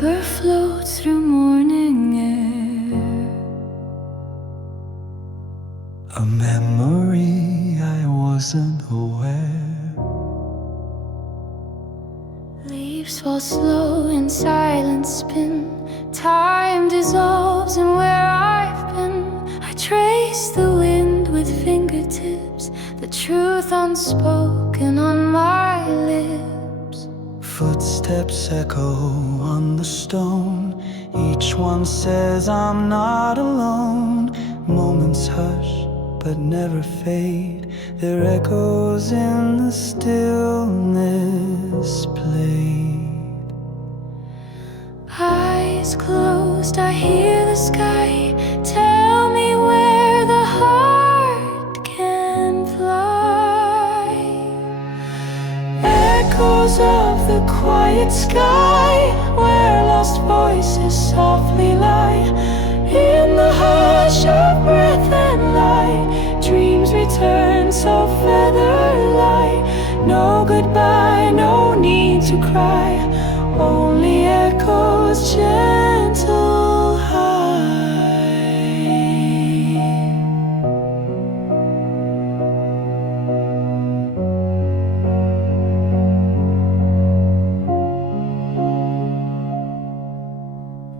whisper floats through morning air. A memory I wasn't aware. Leaves fall slow in silent spin. Time dissolves in where I've been. I trace the wind with fingertips, the truth unspoken on my lips. Footsteps echo on the stone. Each one says I'm not alone. Moments hush but never fade. Their echoes in the stillness played. Eyes closed, I hear the sky tell me where the heart can fly. Echoes of the quiet sky, where lost voices softly lie. In the hush of breath and light, dreams return so feather-light. No goodbye, no need to cry, only echoes gentle high.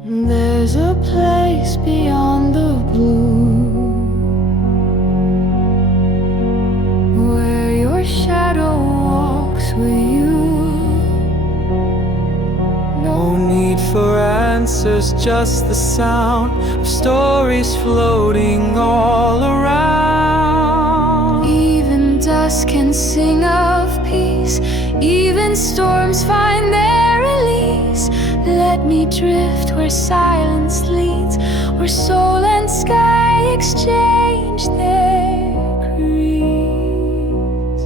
There's a place beyond the blue, where your shadow walks with you. No need for answers, just the sound of stories floating all around. Even dusk can sing of peace, even storms find their release. Let me drift where silence leads, where soul and sky exchange their creeds.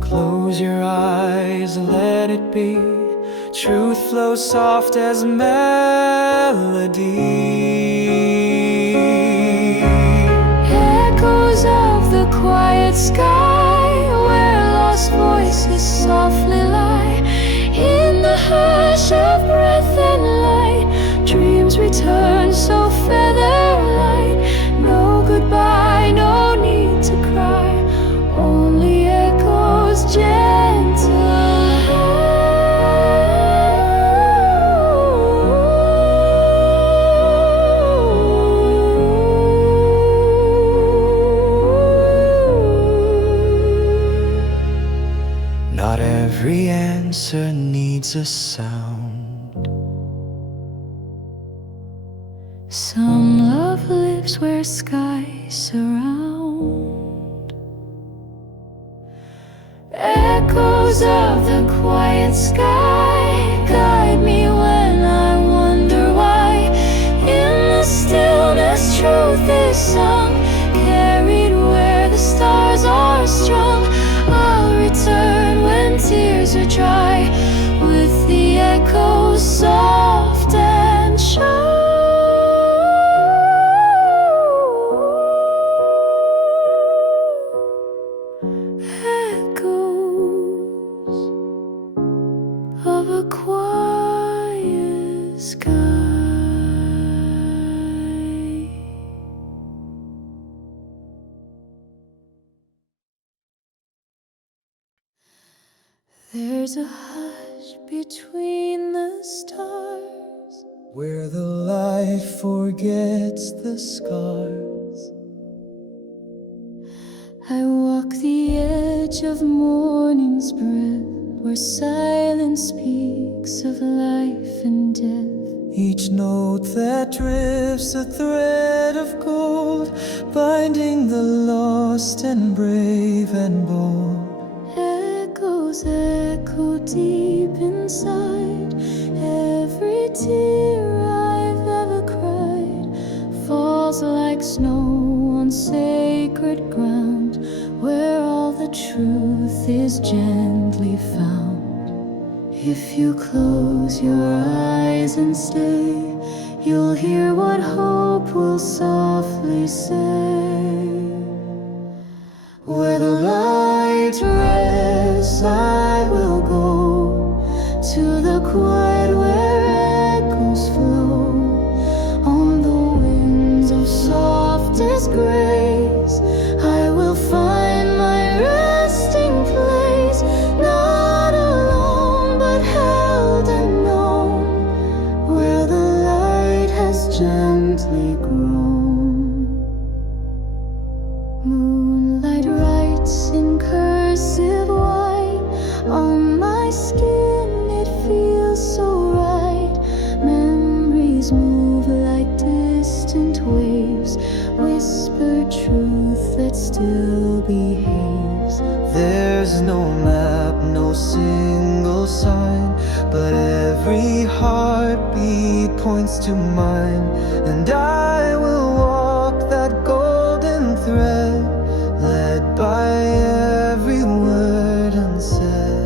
Close your eyes, let it be. Truth flows soft as melody. Echoes of the quiet sky, where lost voices softly lie. In the hush of breath and light, dreams return so feather-light. No goodbye, no need to cry, only echoes gentle. Not every answer needs a sound. Some love lives where skies surround. Echoes of the quiet sky guide me when I wonder why. In the stillness, truth is sung, carried where the stars are strung. I'll return when tears are dry, with the echoes soft and shy. Echoes of a quiet sky. There's a hush between the stars, where the light forgets the scars. I walk the edge of morning's breath, where silence speaks of life and death. Each note that drifts a thread of gold, binding the lost and brave and bold. Echoes echo deep inside. Every tear I've ever cried falls like snow on sacred ground, where all the truth is gently found. If you close your eyes and stay, you'll hear what hope will softly say. Where the light rests, I will go to the quiet where move like distant waves, whisper truth that still behaves. There's no map, no single sign, but every heartbeat points to mine. And I will walk that golden thread, led by every word unsaid.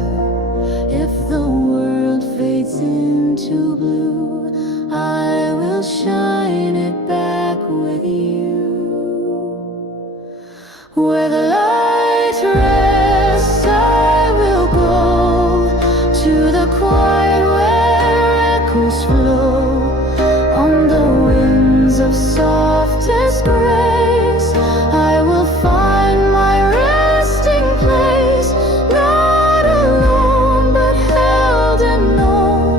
If the world fades into blue, I will shine it back with you. Where the light rests, I will go to the quiet where echoes flow. On the winds of softest grace, I will find my resting place. Not alone, but held and known,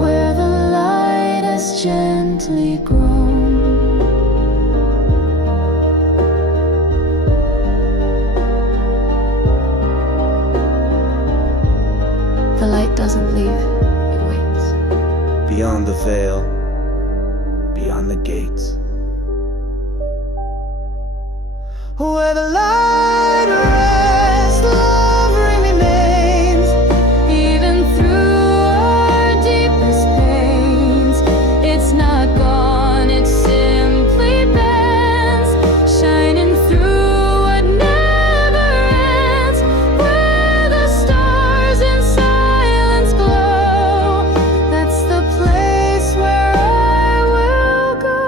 where the light has gently grown. The light doesn't leave, it waits. Beyond the veil, beyond the gates, where the light rests, love remains. Even through our deepest pains, it's not gone, it simply bends, shining through what never ends. Where the stars in silence glow, that's the place where I will go.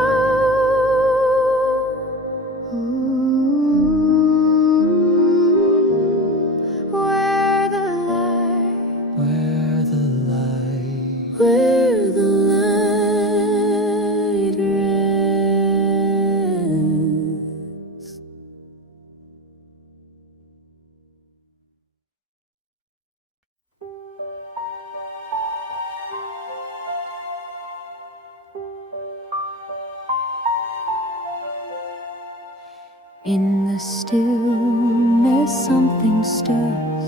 Where the light where the light Where the light rests. In the stillness, something stirs,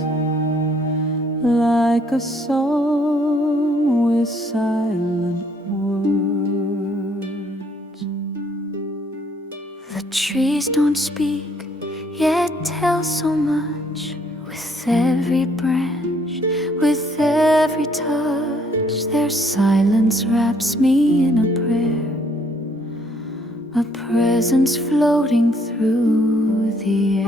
like a song with silent words. The trees don't speak, yet tell so much. With every branch, with every touch, their silence wraps me in a prayer, a presence floating through the air.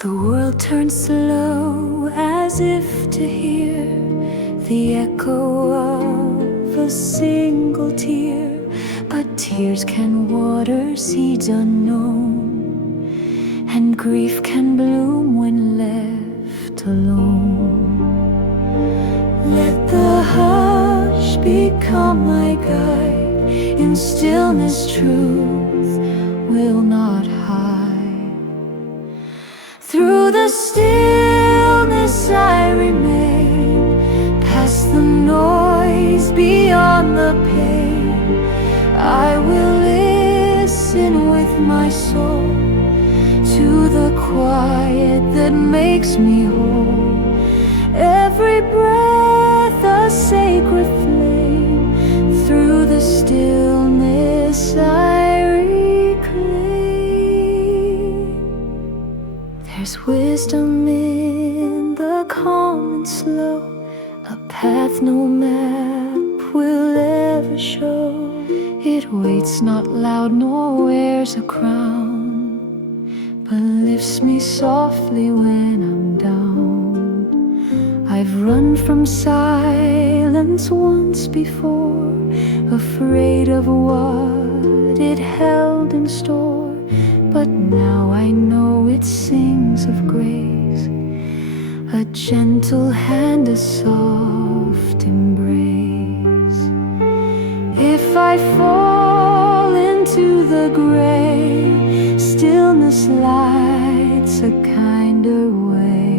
The world turns slow as if to hear the echo of a single tear. But tears can water seeds unknown, and grief can bloom when left alone. Let the hush become my guide, in stillness truth will not hide. Through the stillness I remain, past the noise, beyond the pain. I will listen with my soul to the quiet that makes me whole. Every breath a sacred flame, through the stillness I reclaim. There's wisdom in the calm and slow, a path no map will ever show. It waits not loud nor wears a crown, but lifts me softly when I'm down. I've run from silence once before, afraid of what it held in store. But now I know it sings of grace, a gentle hand, a soft embrace. If I fall into the gray, stillness lights a kinder way.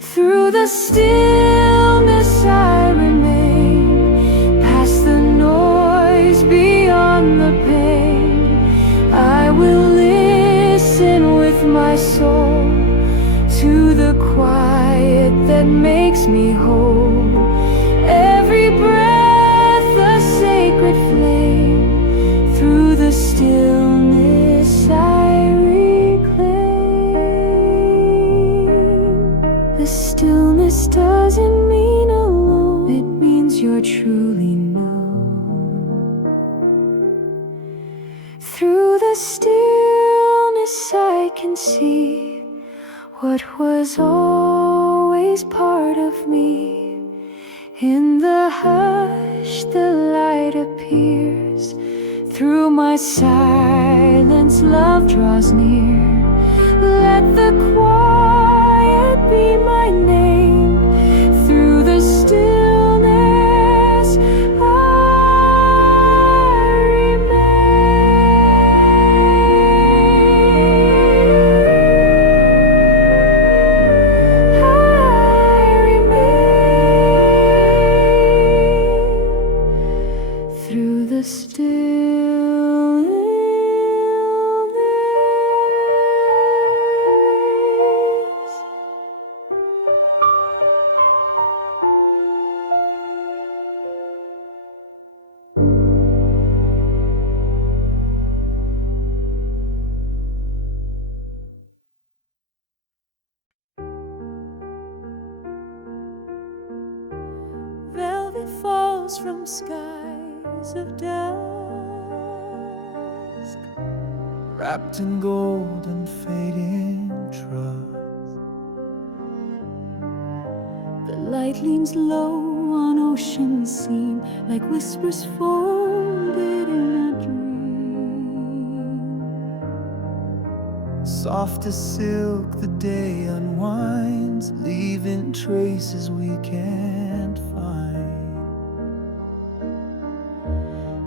Through the stillness I remain, past the noise, beyond the pain. I will listen with my soul to the quiet that makes me whole. doesn't mean alone, it means you're truly known. Through the stillness I can see what was always part of me. In the hush the light appears. Through my silence love draws near. Let the quiet be my name. Through the stillness I remain. Through the stillness. Velvet falls from skies of dusk, wrapped in gold and fading trust. the light leans low on ocean's seam, like whispers folded in a dream. Soft as silk, the day unwinds, leaving traces we can't find.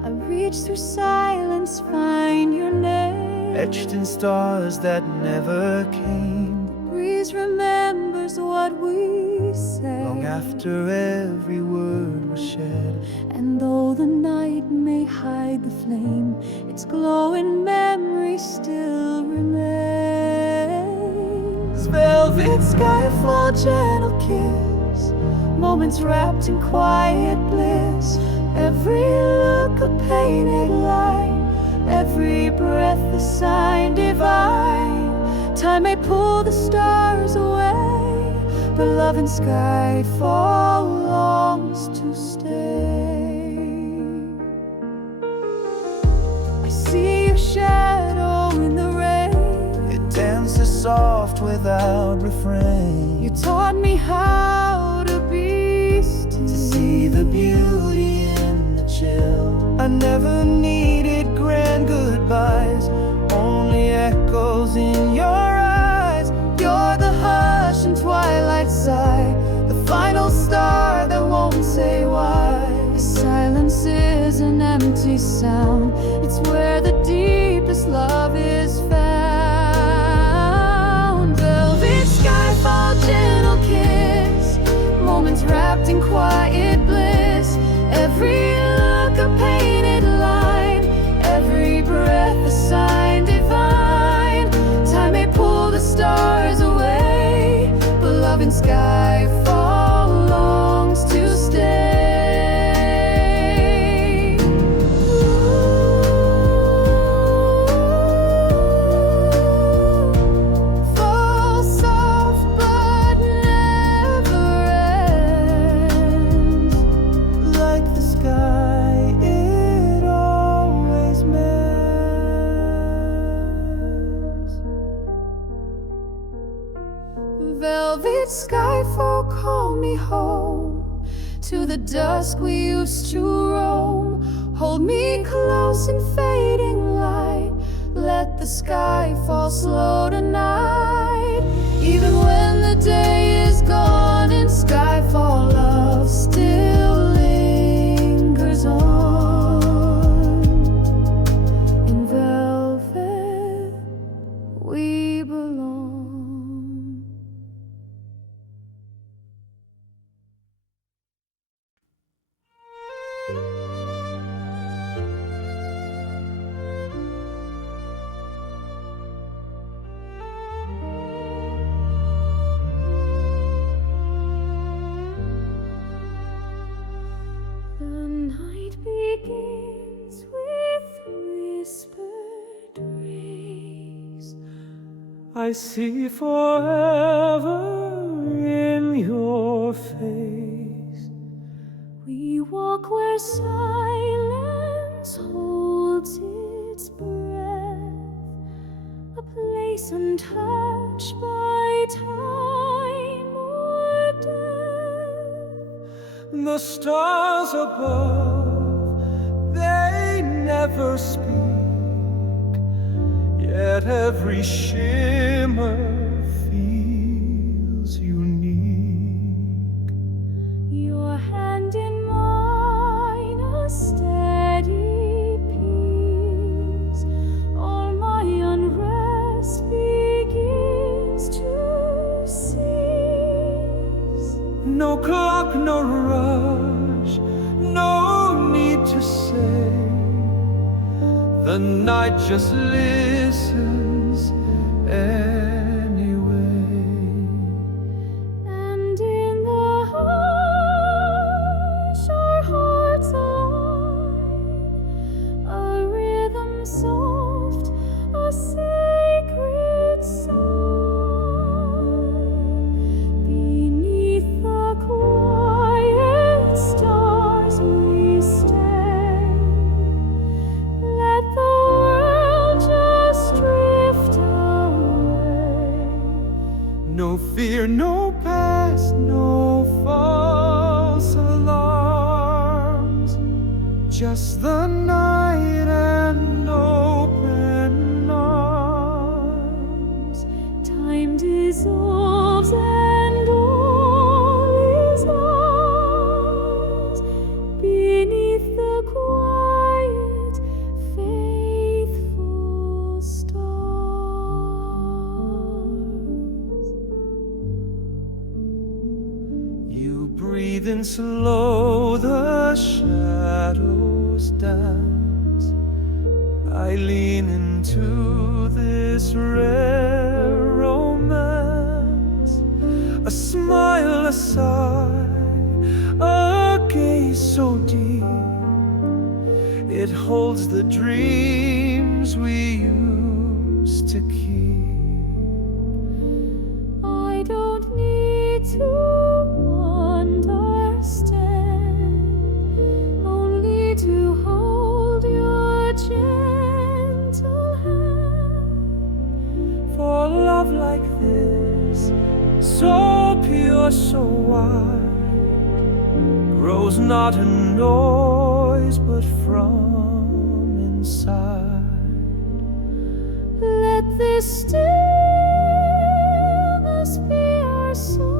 I reach through silence, find your name, Etched in stars that never came, the breeze remembers what we say, long after every word was shed. and though the night may hide the flame, its glowing memory still remains. Velvet sky fall, gentle kiss, Moments wrapped in quiet bliss. Every look a painted line, every breath a sign divine. Time may pull the stars away, but love and sky fall longs to stay. I see your shadow in the rain. it dances soft without refrain. You taught me how to be still, To see the beauty in the chill. I never needed grand goodbyes, only echoes in your eyes. You're the hush and twilight sigh, the final star that won't say why. The silence is an empty sound, it's where the deepest love is found. Velvet sky fall, gentle kiss, moments wrapped in quiet bliss. Every look a painted line, every breath a sign divine. Time may pull the stars away, but love and sky fall longs to stay. Fall soft but never ends, Like the sky it always meant. velvet skyfall, call me home to the dusk we used to roam. Hold me close in fading light, let the sky fall slow tonight. Even when the day is gone and skyfall love still lingers on. In velvet we belong. The night begins with whispered rays. I see forever in your face. walk where silence holds its breath, a place untouched by time or death. The stars above, they never speak, yet every shimmer feels unique. Your hand in mine, a steady peace. All my unrest begins to cease. No clock, no rush, no need to say. The night just listens anyway. And in the hush our hearts align, a rhythm soft, a sacred sign. Beneath the quiet stars we stay. Let the world just drift away. No fear, no past, no false alarms, just the night and open arms. Time dissolves and all is ours beneath the quiet, faithful stars. You breathe in slow, the shadows dance. I lean into this rare romance. A smile, a sigh, a gaze so deep. It holds the dreams we used to keep. I don't need to understand, only to hold your gentle hand. For love like this, so pure, so wide, grows not in noise but from inside. Let this stillness be our song.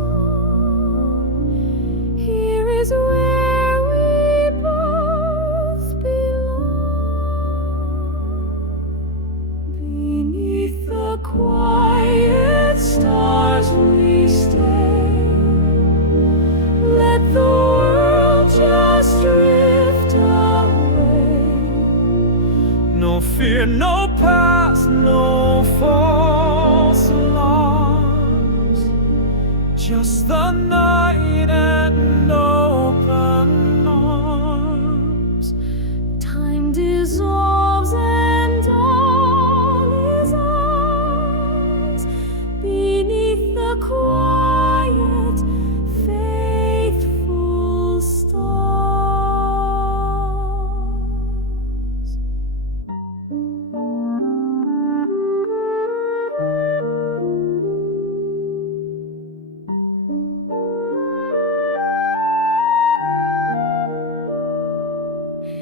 Here is where we both belong. Beneath the quiet stars we stay. Let the world just drift away. No fear, no past, no false alarms, just the night and open arms. Time dissolves and all is ours beneath the quiet, faithful stars.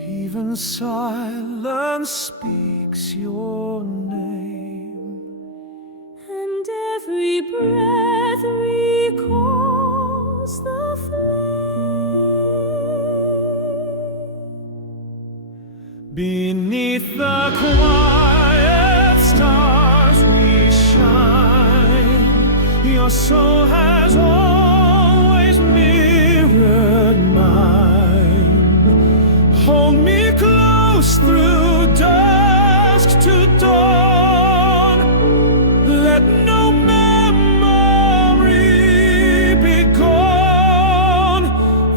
Even silence speaks your name. And every breath recalls the flame. Beneath the quiet stars we shine. Your soul has always mirrored mine. Hold me close through dusk to dawn. Let no memory be gone.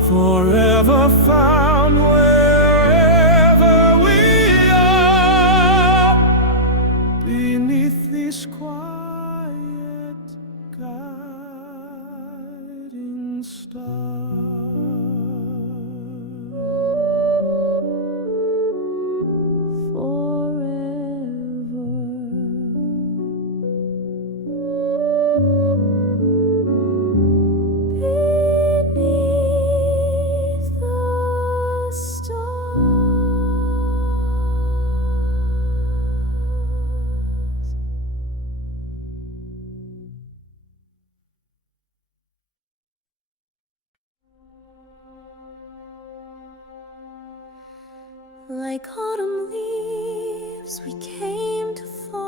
Forever found wherever we are. Beneath these quiet guiding stars. like autumn leaves, we came to fall,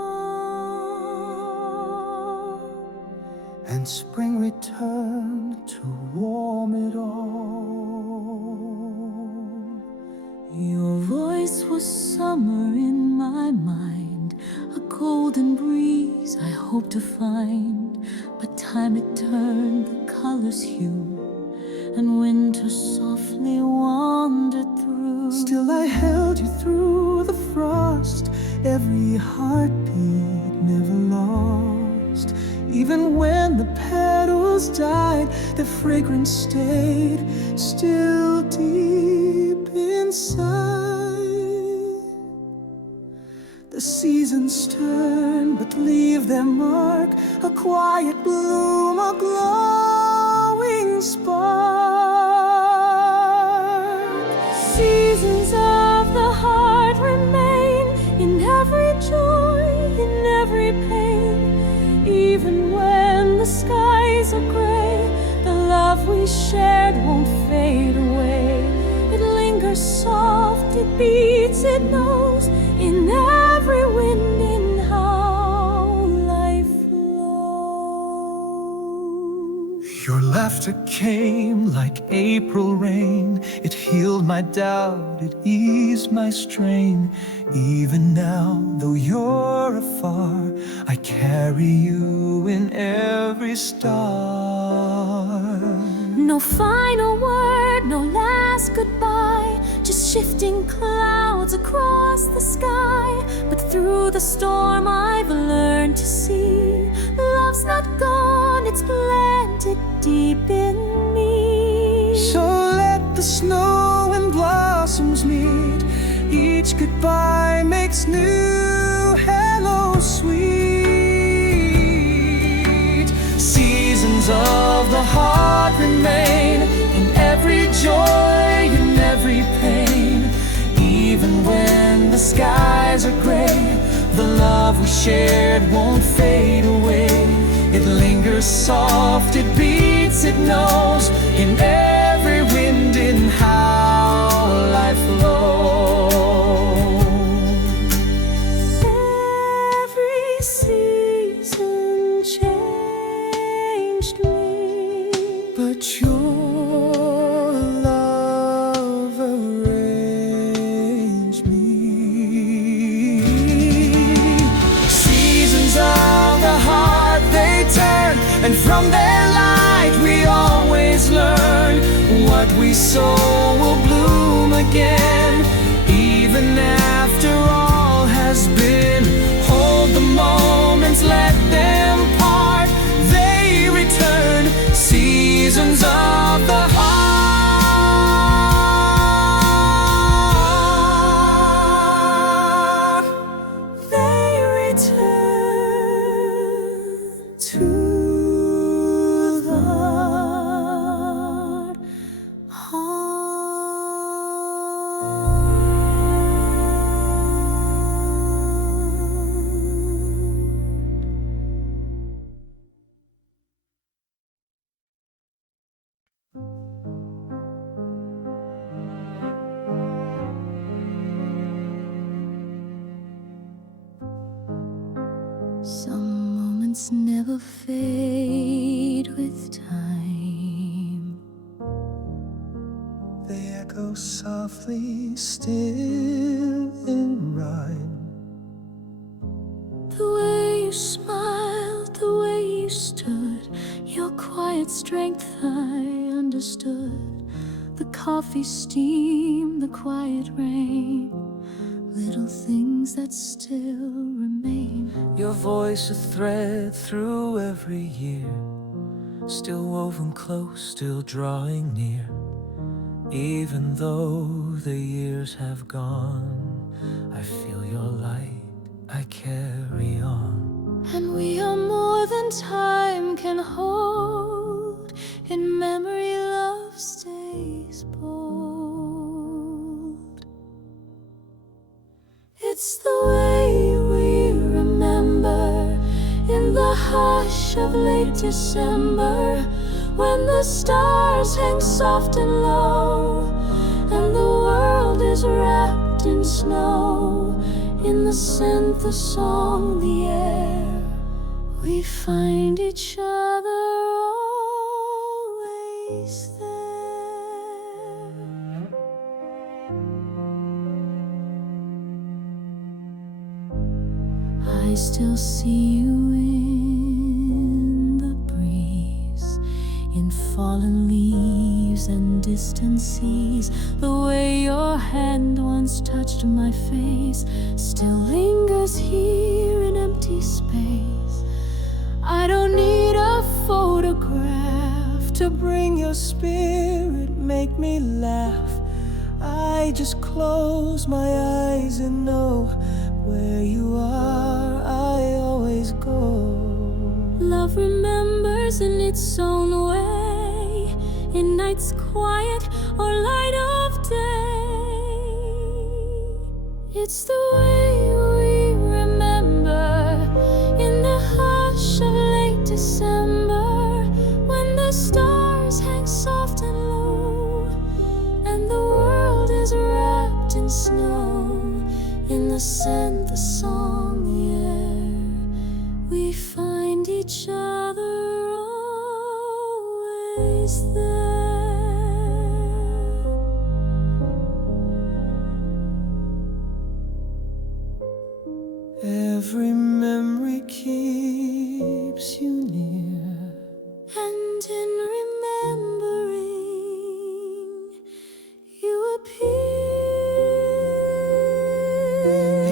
and spring returned to warm it all. Your voice was summer in my mind, a golden breeze I hope to find. But time it turned the colors hue, and winter softly wandered through. Still I held you through the frost, every heartbeat never lost. Even when the petals died, the fragrance stayed still deep inside. The seasons turn but leave their mark, a quiet bloom, a glowing spark. Seasons of the heart remain, in every joy, in every pain. Even when the skies are gray, the love we shared won't fade away. It lingers soft, it beats, it knows, in every wind, in how life flows. Your laughter came like April rain. It healed my doubt, it eased my strain. Even now, though you're afar, I carry you in every star. No final word, no last goodbye, just shifting clouds across the sky. But through the storm I've learned to see, love's not gone, it's planted deep in me. So let the snow and blossoms meet, each goodbye makes new hello sweet. Seasons of the heart remain, in every joy, in every pain. Even when the skies are gray, the love we shared won't fade away. It lingers soft, it beats, it knows, in every wind, in how life flows. Every season changed me, But your love arranged me. Seasons of the heart, they turn, and from their light we always learn. What we sow will bloom again, even after all has been. Hold the moments, let them part, they return. Seasons of the heart, they return to the heart. Some moments never fade with time. they echo softly, still in rhyme. The way you smiled, the way you stood, your quiet strength I understood. The coffee steam, the quiet rain, little things that still remain. Your voice a thread through every year, still woven close, still drawing near. Even though the years have gone, I feel your light, I carry on. And we are more than time can hold. In memory, love stays bold. It's the way we remember in the hush of late December, when the stars hang soft and low, and the world is wrapped wrapped in snow, in the scent, the song, the air, we find each other always there. I still see you in the breeze, in fallen leaves and distant seas. The way your hand once touched my face still lingers here in empty space. I don't need a photograph To bring your spirit, make me laugh. I just close my eyes and know where you are, I always go. Love remembers in its own way, in night's quiet or light of day. It's the way we remember in the hush of late December, when the stars hang soft and low, and the world is wrapped in snow, in the scent, the song, the air, we find each other always there. Every memory keeps you near, And in remembering, you appear.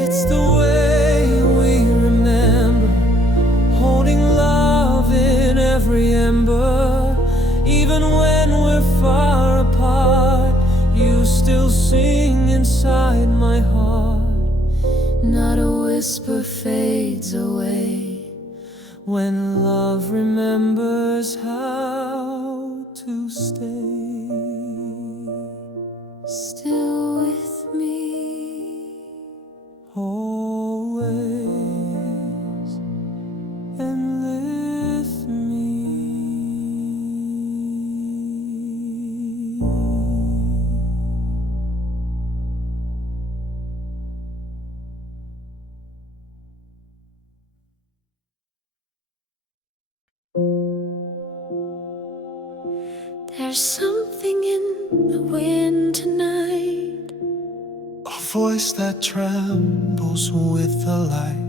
it's the way we remember, holding love in every ember. Even when we're far apart, you still sing inside my heart. Not a whisper fades away When love remembers how to stay. still with me. Always and with me. There's something in the wind tonight, A voice that trembles with the light.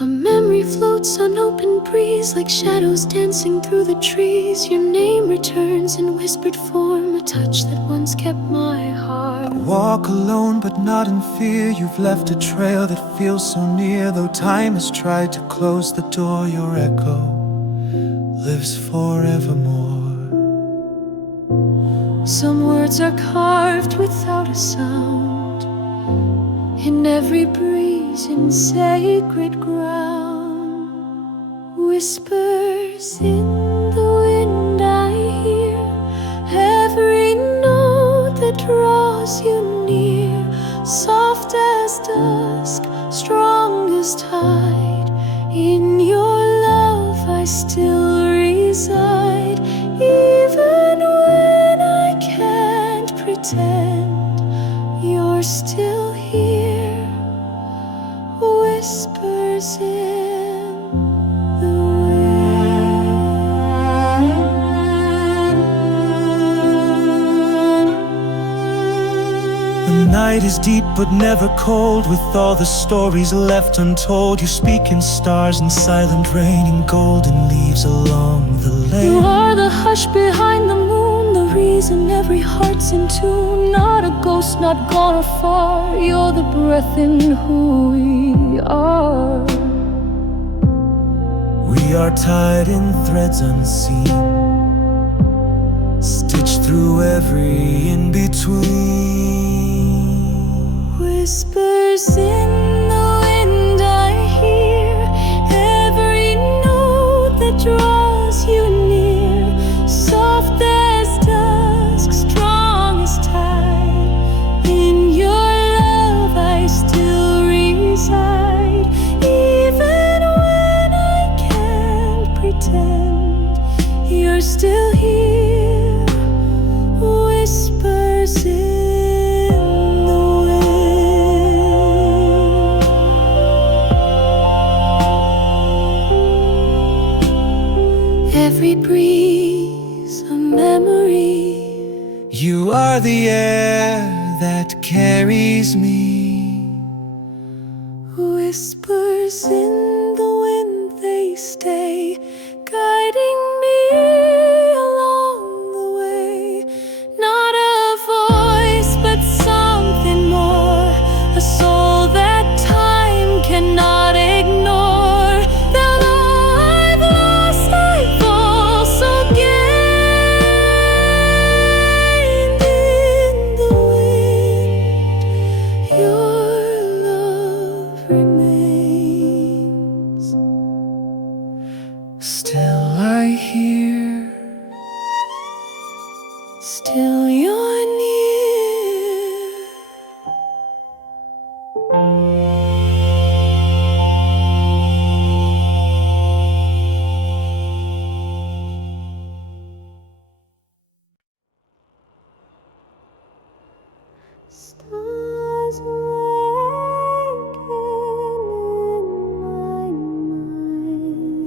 a memory floats on open breeze, like shadows dancing through the trees. Your name returns in whispered form, a touch that once kept my heart. Walk alone but not in fear. You've left a trail that feels so near. Though time has tried to close the door, your echo lives forevermore. Some words are carved without a sound, in every breeze, in sacred ground. Whispers in the wind I hear, every note that draws you near. Soft as dusk, strong as tide, in your love I still reside. Even when I can't pretend, you're still here. Whispers in the The night is deep but never cold, with all the stories left untold. You speak in stars and silent rain, in golden leaves along the lane. You are the hush behind the moon, the reason every heart's in tune. Not a ghost, not gone or far, you're the breath in who we are. We are tied in threads unseen, stitched through every in-between. Whispers in the wind I hear, every note that draws you near. Soft as dusk, strong as tide, in your love I still reside. Even when I can't pretend, you're still here. Whispers in You are the air that carries me. Whispers in the wind, they stay, guiding me along the way. Not a voice, but something more, a soul that time cannot ignore. That I've lost, I've also gained in the wind. Your love remains. Still I hear, Still you're near. Stars awaken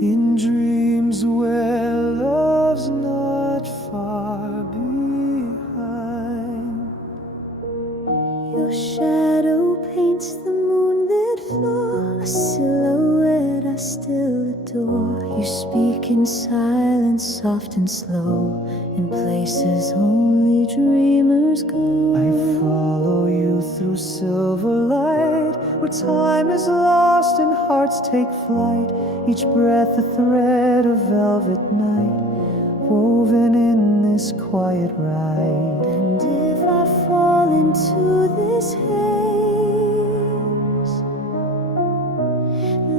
in dreams where love's not far behind. Your shadow paints the moonlit floor, a silhouette I still adore. You speak in silence, soft and slow, in places only dreamers go. I follow you through silver light, where time is lost and hearts take flight. Each breath a thread of velvet night, woven in this quiet ride. And if I fall into this haze,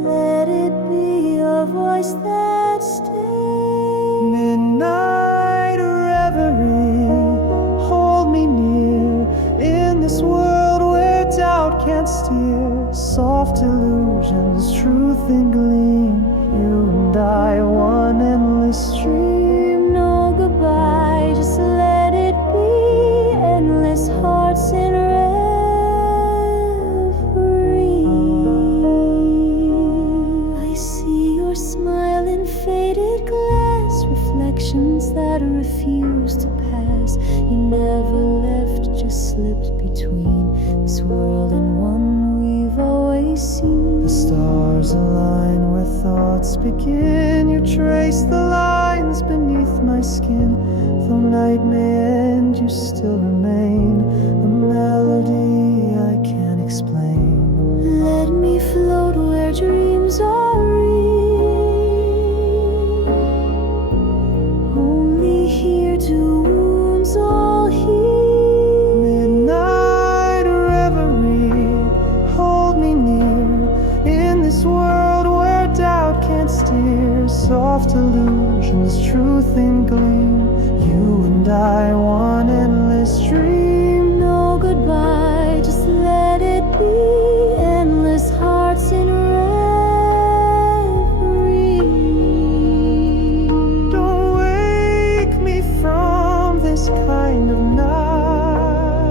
let it be your voice that stays. Midnight reverie, hold me near in this world where doubt can't steer. Soft illusions, truth and gleam, you and I, one endless dream. No goodbye, just let it be. Endless hearts in reverie. I see your smile in faded glass, reflections that refuse to pass. You never left, just slipped between this world and one we've always seen. The stars align where thoughts begin. You trace the lines beneath my skin. Though night may end, you still remain a melody I can't explain. Let me float where dreams are real. Only here do wounds all heal. Midnight reverie, hold me near in this world where doubt can't steer. Soft illusions, truth and gleam, you and I, one endless dream. No goodbye, just let it be. Endless hearts in reverie. Don't wake me from this kind of night.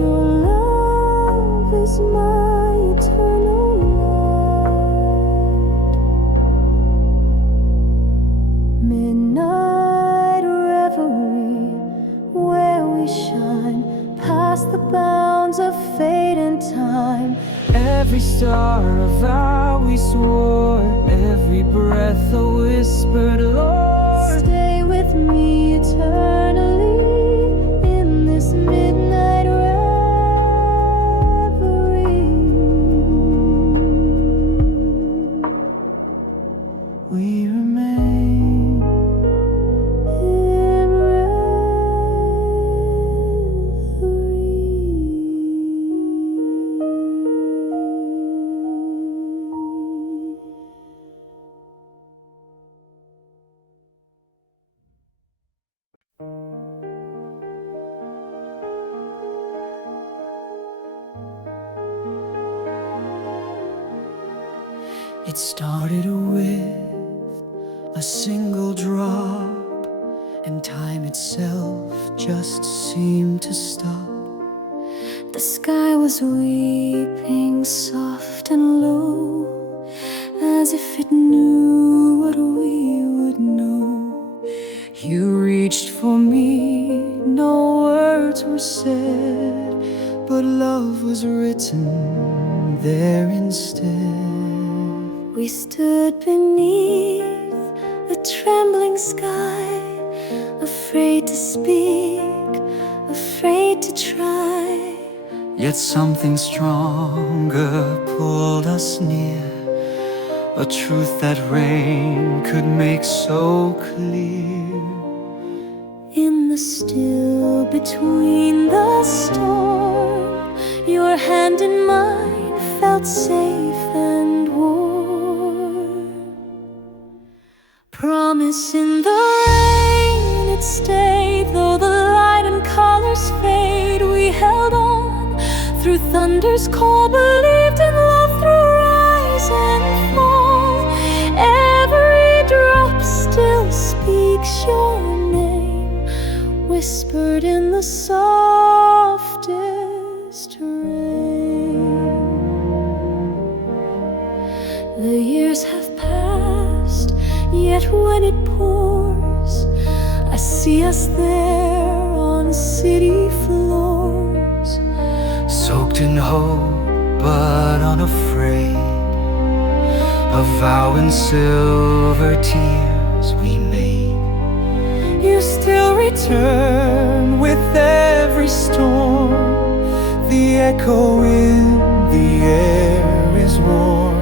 Your love is my eternal light. Midnight reverie, where we shine past the bounds of fate and time. Every star a vow we swore, every breath a whispered Lord. Stay with me eternally in this midnight reverie. We remain In reverie. It started with a single drop, and time itself just seemed to stop. The sky was weeping soft and low, as if it knew what we would know. You reached for me, no were said, but love was written there instead. We stood beneath a trembling sky, afraid to speak, afraid to try. Yet something stronger pulled us near, a truth that rain could make so clear. In the still between the storm, your hand in mine felt safe and warm. Promise in the rain it stayed, though the light and colors fade. We held on through thunder's call, believed in love through rise and fall. Every drop still speaks your name, whispered in the softest rain. The years have passed, yet when it pours, I see us there on city floors, Soaked in hope but unafraid, a vow in silver tears we made. You still return with every storm, the echo in the air is warm.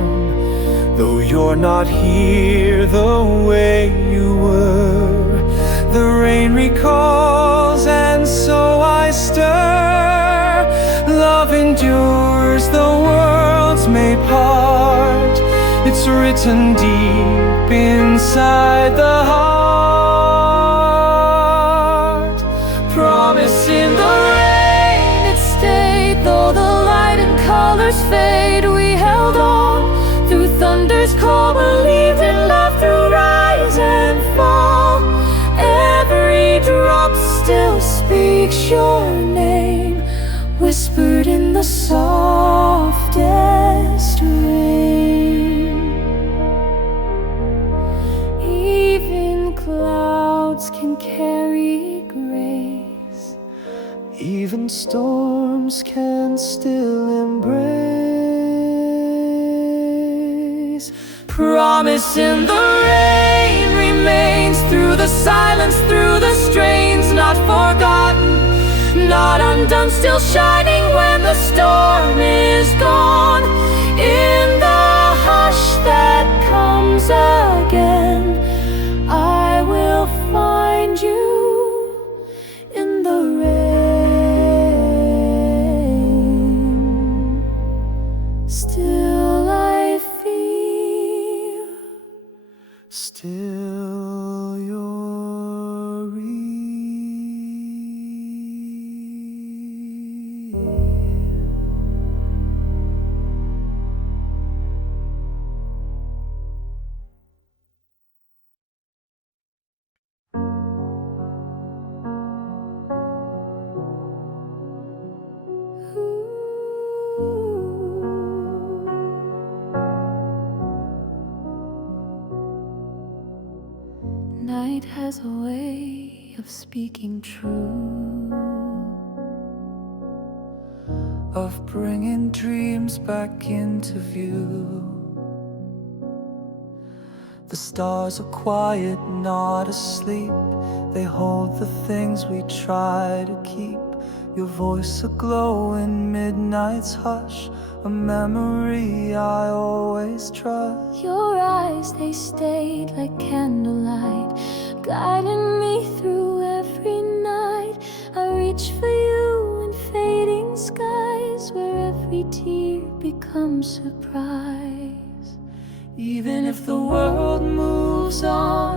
Though you're not here the way you were, the rain recalls and so I stir. Love endures, the worlds may part, it's written deep inside the heart. Promise in the rain it stayed, though the light and colors fade. We held on through thunder's call, believed in love through rise and fall. Every drop still speaks your name, whispered in the softest rain. Even clouds can carry grace, Even storms can still embrace. promise in the rain remains, through the silence, through the strains, not forgotten, not undone, still shining when the storm is gone. In the hush that comes again, I will find you in the rain. Still I feel, Still you're real. night has a way of speaking true, Of bringing dreams back into view. The stars are quiet, not asleep. They hold the things we try to keep. Your voice aglow in midnight's hush, a memory I always trust. your eyes, they stayed like candlelight, guiding me through every night. I reach for you in fading skies, where every tear becomes surprise. Even if the world moves on,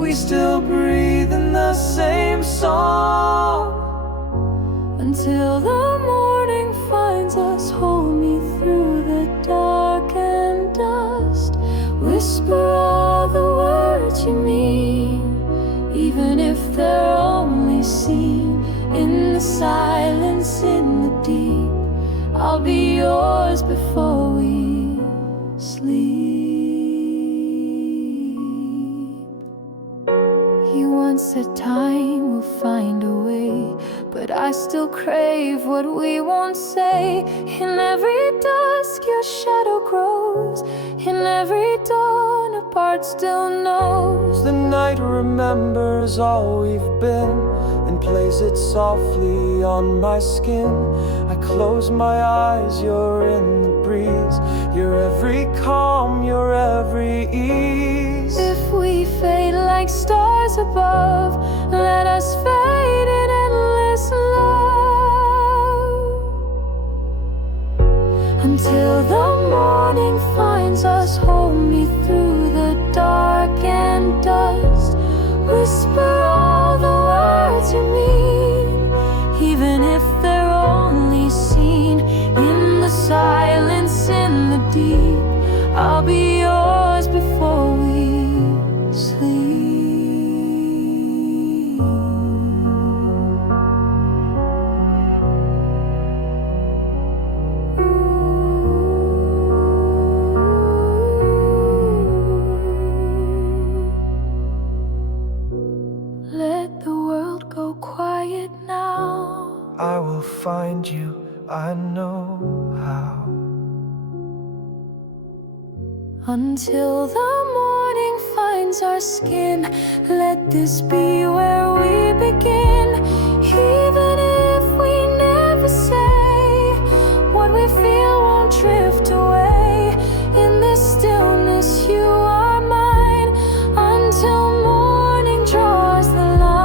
we still breathe in the same song. Until the morning finds us, hold me through the dark and dust. Whisper all the words you mean, even if they're only seen in the silence, in the deep. I'll be yours before we sleep. You once said time will find a way, but I still crave what we won't say. In every dusk your shadow grows, in every dawn a part still knows. The night remembers all we've been and plays it softly on my skin. I close my eyes, you're in the breeze. You're every calm, you're every ease. If we fade like stars above, let us fade in endless love, until the morning finds us. Hold me through the dark and dust. Whisper all the words you mean, even if they're only seen in the silence, in the deep. I'll be yours before we sleep. Let the world go quiet now. I will find you, I know how. Until the morning finds our skin, let this be where we begin. Even if we never say, what we feel won't drift away. In this stillness you are mine, until morning draws the line.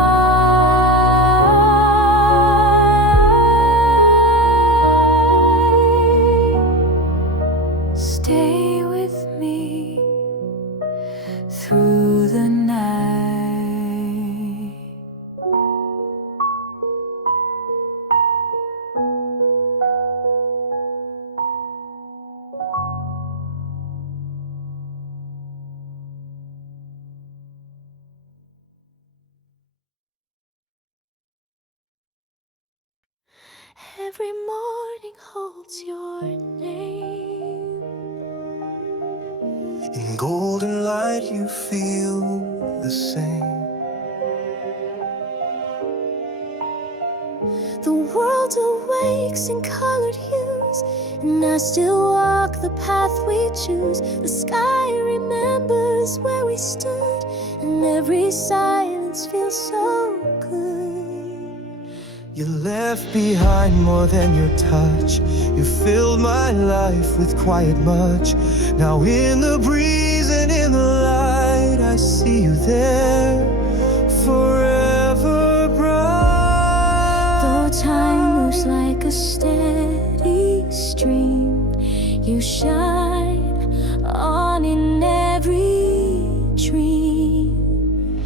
Stay with me through the night. Every morning holds your name. In golden light you feel the same. The world awakes in colored hues, and I still walk the path we choose. The sky remembers where we stood, and every silence feels so good. You left behind more than your touch. You filled my life with quiet much. Now in the breeze and in the light I see you there, forever bright. Though time moves like a steady stream, you shine on in every dream.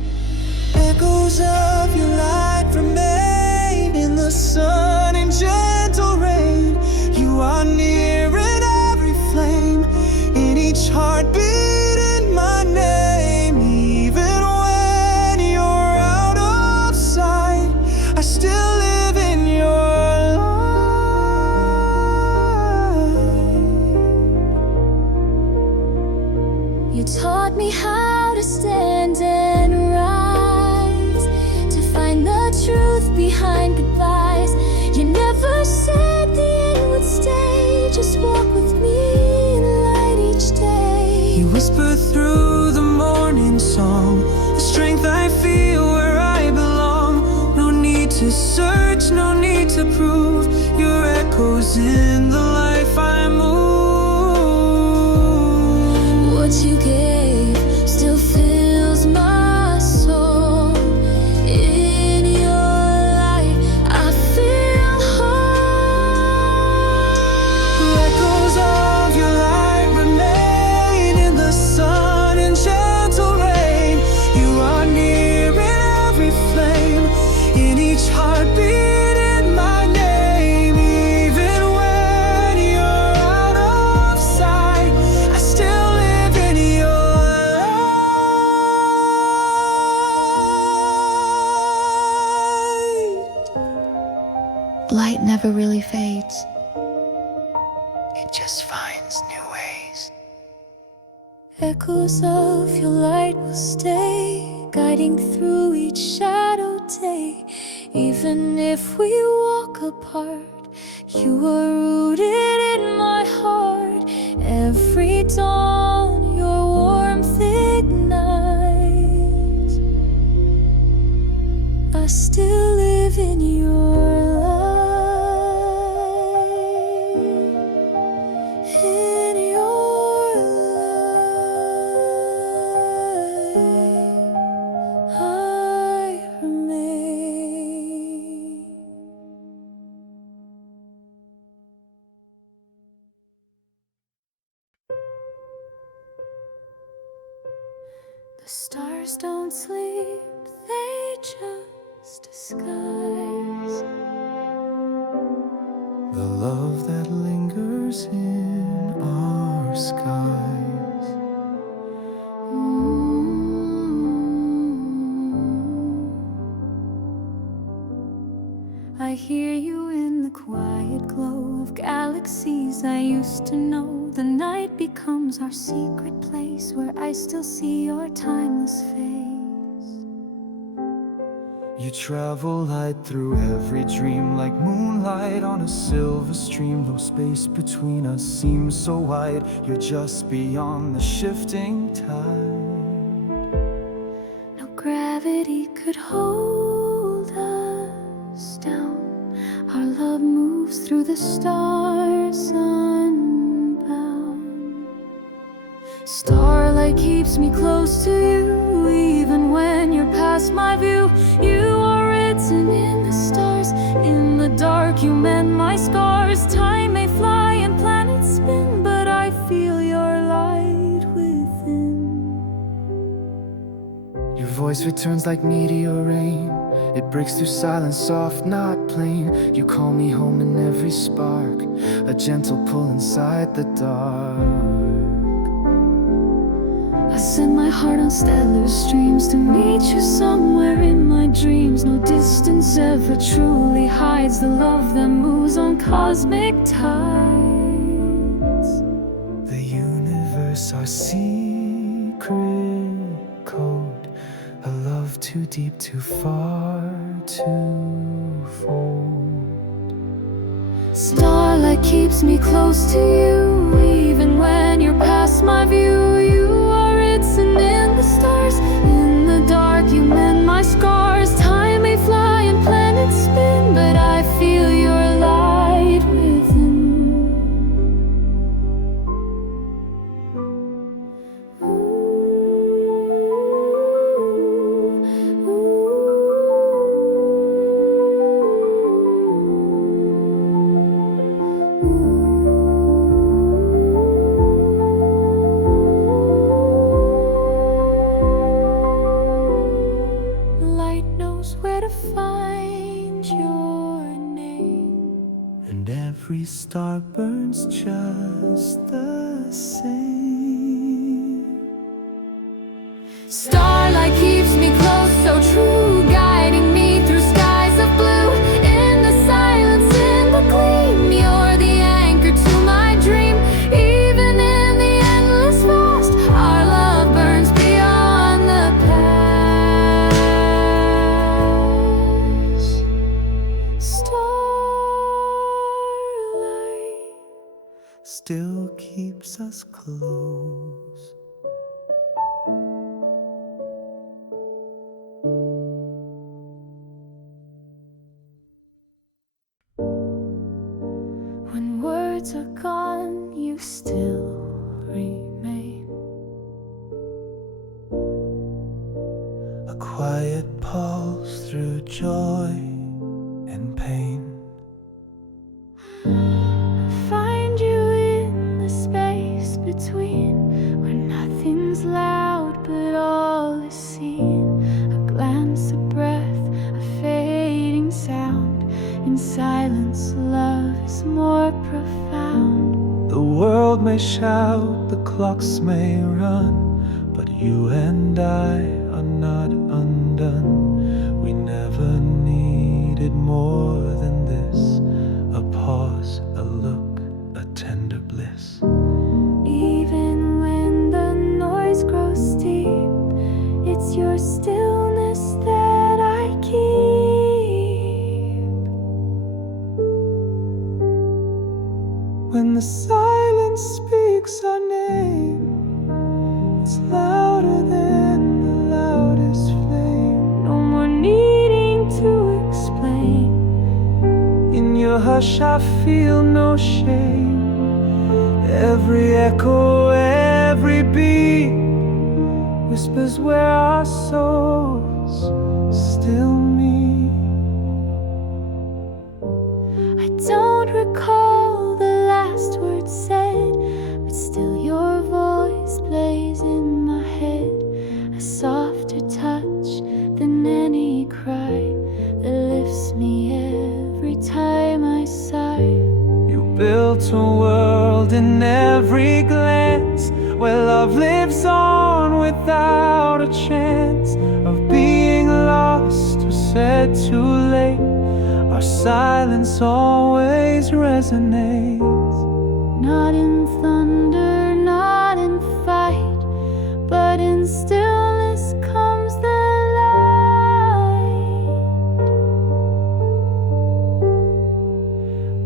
Echoes of your light remain in the sun and gentle rain. You are near in every flame, in each heartbeat in my name. Even when you're out of sight, I still live in your light. You taught me how to stand and rise, to find the truth behind goodbyes. You never said the end would stay. Just walk with me and light each day. You whisper through the morning song, the strength I feel where I belong. No need to search, no need to prove. Your echoes in the life I move. What you gave still fills my soul. In your light I feel whole. Echoes of your light remain in the sun and gentle rain. You are near in every flame, in each heartbeat in my name. Even when you're out of sight, I still live in your light. Light never really fades. It just finds new ways. Echoes of your light will stay. guiding through each shadow day. Even if we walk apart, you are rooted in my heart. Every dawn your warmth ignites. I still live in your light. In your light I remain. The stars don't sleep, they just disguise The love that lingers in our skies. I hear you in the quiet glow of galaxies I used to know. The night becomes our secret place where I still see your timeless face. You travel light through every dream like moonlight on a silver stream. Though space between us seems so wide, you're just beyond the shifting tide. No gravity could hold us down. Our love moves through the stars unbound. Starlight keeps me close to you, even when you're past my view. You are written in the stars. In the dark you mend my scars. Time may fly and planets spin, but I feel your light within. Your voice returns like meteor rain. It breaks through silence, soft, not plain. You call me home in every spark, a gentle pull inside the dark. I send my heart on stellar streams to meet you somewhere in my dreams. No distance ever truly hides the love that moves on cosmic tides. The universe, our secret code. A love too deep, too far to fold. Starlight keeps me close to you, even when you're past my view. You are written in the stars. In the dark you mend my scars. Time may fly and planets spin, but I feel your light within. Light knows where to find your name. And every star burns just the same. Starlight keeps me close, so true, guiding me through skies of blue. In the silence, in the gleam, you're the anchor to my dream. Even in the endless vast, our love burns beyond the past. Starlight Still keeps us close. When words are gone, you still remain. A quiet pulse through joy and pain. Find you in the space between, where nothing's loud but all is seen. A glance, a breath, a fading sound. In silence, love is more profound. The world may shout, the clocks may run, but you and I are not undone. We never needed more than this. A pause, a look, a tender bliss. Even when the noise grows deep, it's your still your hush I feel no shame. Every echo, every beat whispers where our souls still meet. I don't recall the last words said, but still your voice plays in my head, a softer touch than any cry that lifts me every time I sigh. You built a world in every glance, where love lives on without a chance of being lost or said too late. Our silence always resonates. Not in thunder, not in fight, but in stillness comes the light.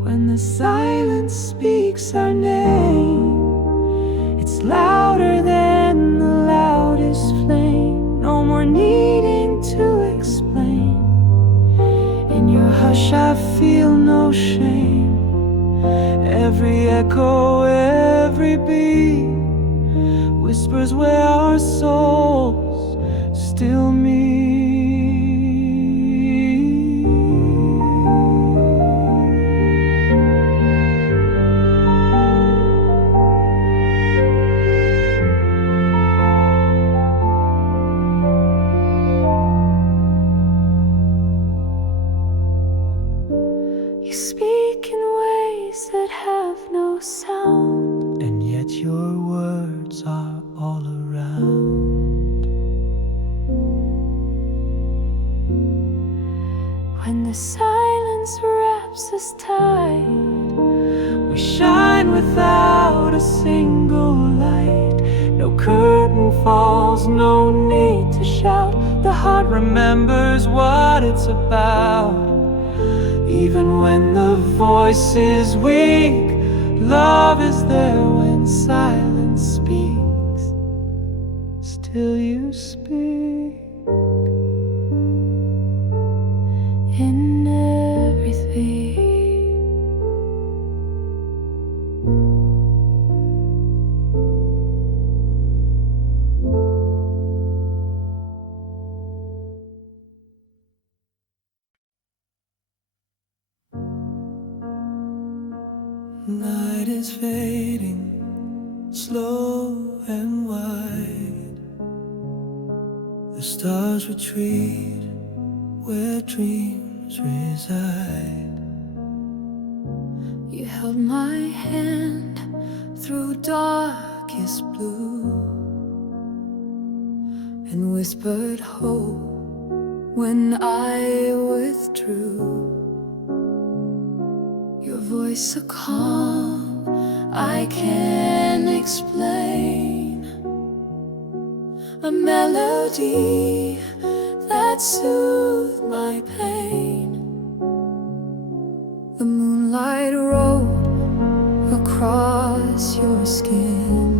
When the silence speaks our name, it's louder than the loudest flame. No more needing to explain. In your hush I feel no shame. Every echo, every beat whispers where our souls still meet. You speak in ways that have no sound, And yet your words are all around. when the silence wraps us tight. We shine without a single light. No curtain falls, no need to shout. The heart remembers what it's about. Even when the voice is weak, love is there when silence speaks. Still you speak. In everything, Night is fading, slow and wide. The stars retreat where dreams reside. you held my hand through darkest blue and whispered hope when I withdrew. Your voice so calm I can't explain, a melody that soothed my pain. The moonlight wrote across your skin,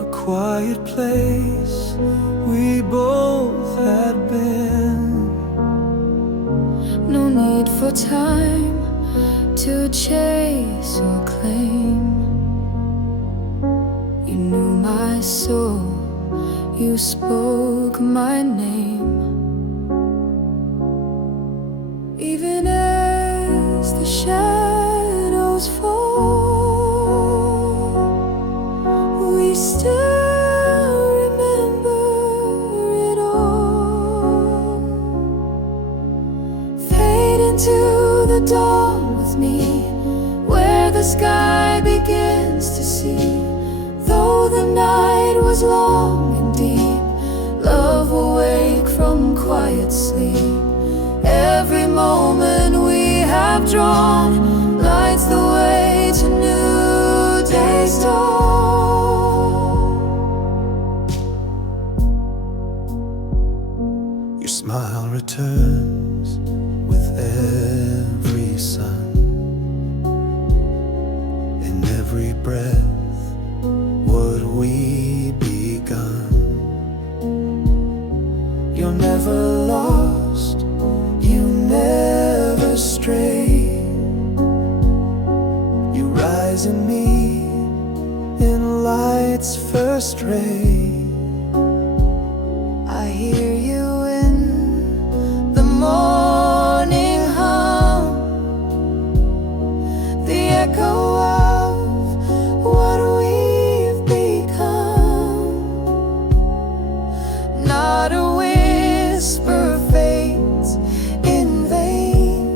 A quiet place we both had been. no need for time to chase or claim. You knew my soul, you spoke my name. Even as the shadows fall, we still remember it all. Fade into the dawn with me, where the sky begins to see. Though the night was long and deep, love awake from quiet sleep. Every moment we have drawn lights the way to new day's dawn. Your smile returns with every sun. In every breath, what we begun. You're never lost, you never stray. first ray. I hear you in the morning hum, the echo of what we've become. Not a whisper fades in vain.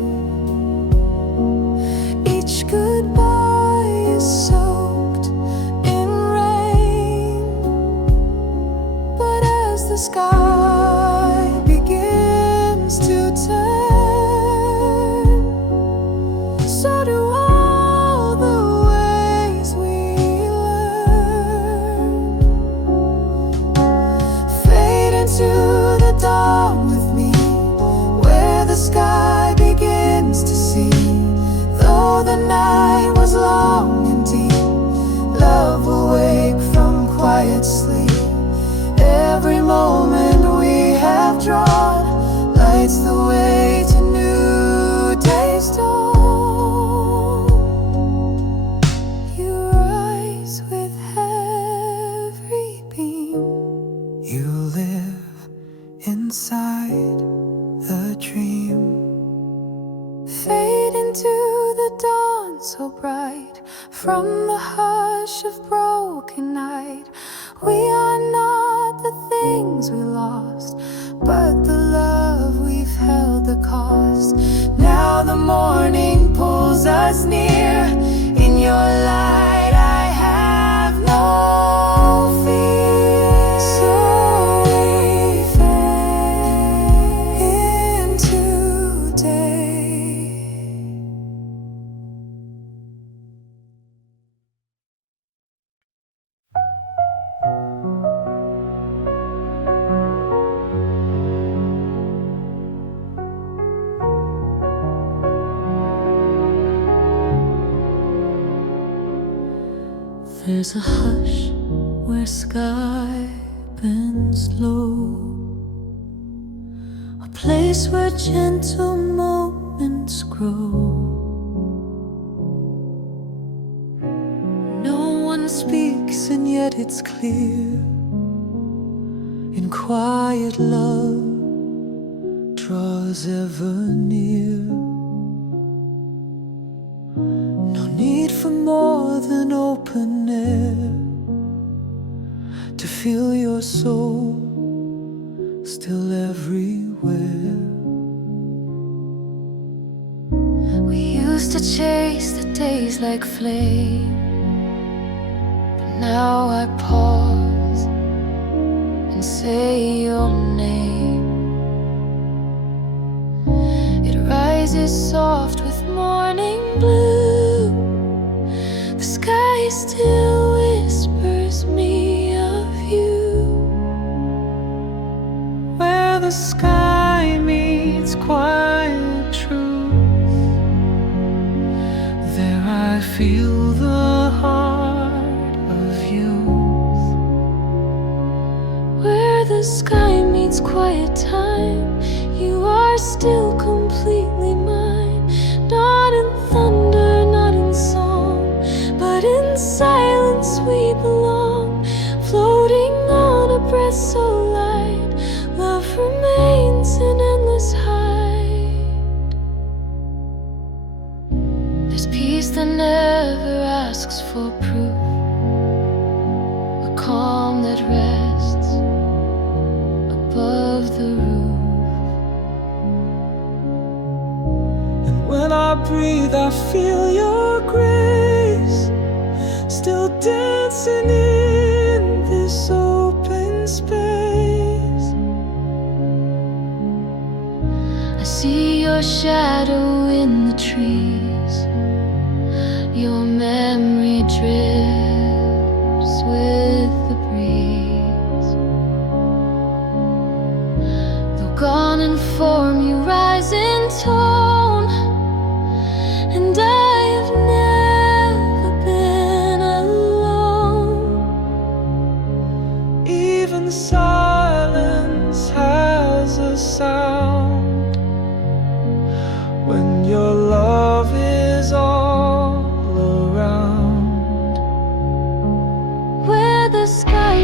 Each goodbye is soaked in rain. But as the sky begins to turn, so do all the ways we learn. Fade into the dawn with me, where the sky begins to see. Though the night was long and deep, love will wake from quiet sleep. Every moment we have drawn lights the way to new day's dawn. You rise with every beam. You live inside the dream. Fade into the dawn so bright, from the hush of broken night. We are not the things we lost, but the love we've held the cost. Now the morning pulls us near. In your light I have no fear. So we fade into day. There's a hush where sky bends low, a place where gentle moments grow. No one speaks and yet it's clear. In quiet love draws ever near. No need for more than open air to feel your soul still everywhere. We used to chase the days like flame, but now I pause and say your name. It rises soft with morning blue. The sky still whispers me of you. Where the sky meets quiet truth, there I feel the heart of youth. Where the sky meets quiet time, you are still completely mine. Not in thunder, not in song, but in silence we belong. Floating on a breath so light, love remains an endless height. There's peace that never asks for proof, a calm that rests above the roof. When I breathe, I feel your grace still dancing in this open space. I see your shadow in the trees. Your memory drifts with the breeze. Though gone in form, you rise in tone, and I've never been alone. Even silence has a sound when your love is all around. Where the sky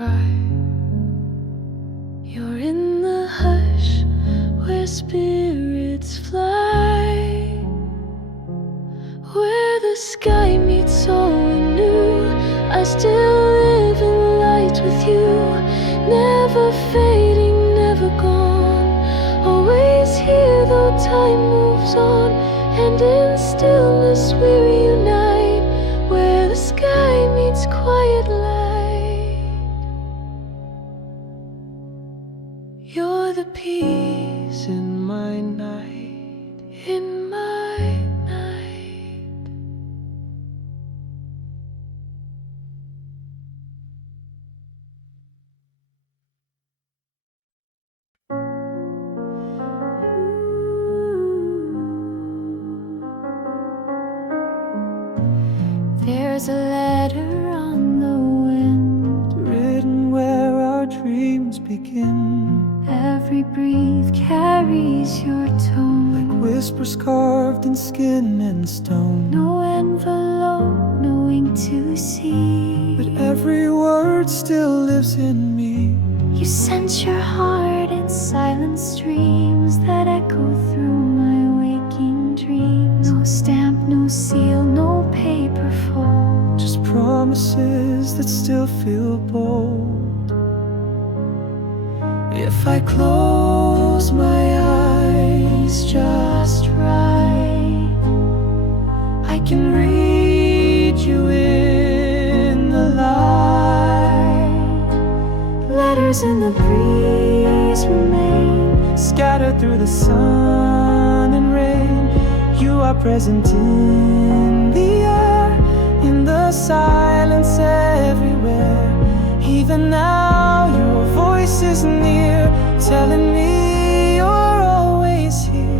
cry. You're in the hush where spirits fly, where the sky meets all we knew. I still live in light with you, never fading, never gone, always here though time moves on. And in stillness we reunite, where the sky meets quiet light. You're the peace In my night, in my night. There's a letter on the wind, written where our dreams begin. every breath carries your tone. Whispers carved in skin and stone. No envelope, no ink to see, But every word still lives in me. you sense your heart in silent streams that echo through my waking dreams. No stamp, no seal, no paper fold, Just promises that still feel bold. If I close my eyes just right, I can read you in the light. letters in the breeze remain, Scattered through the sun and rain, you are present in the air, in the silence everywhere. Even now your voice is near, telling me you're always here.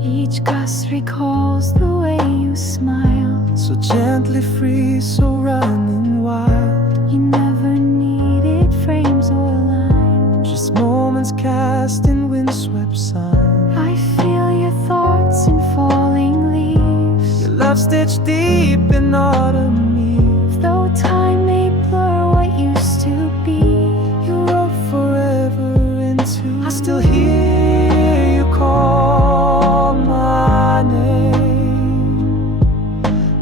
each gust recalls the way you smiled. So gently free, so running wild. You never needed frames or lines, Just moments cast in windswept sun. I feel your thoughts in falling leaves. Your love stitched deep in autumn eve. Though time may blur what used to be, You wrote forever into. I still hear you call my name,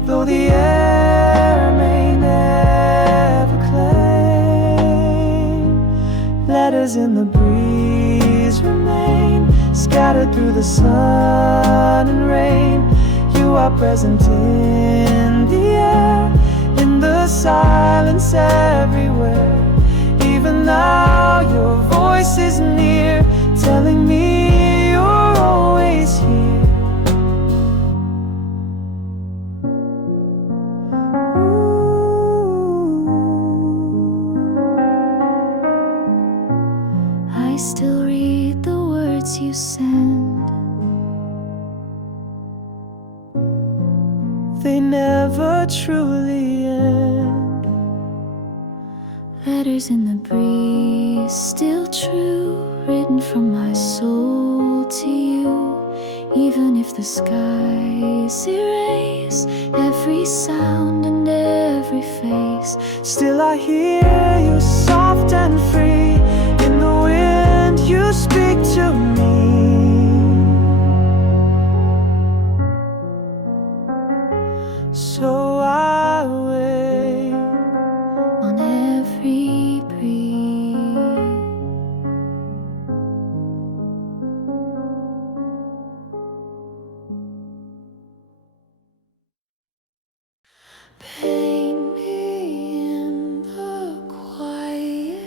though the air may never claim. Letters in the breeze remain, scattered through the sun and rain. You are present in the air, in the silence everywhere. Even now your voice is near, telling me you're always here. I still read the words you send. They never truly end. Letters in the breeze, still true, written from my soul to you. Even if the skies erase every sound and every face, Still I hear you soft and free. In the wind you speak to me. So I wait on every breath. Paint me in the quiet,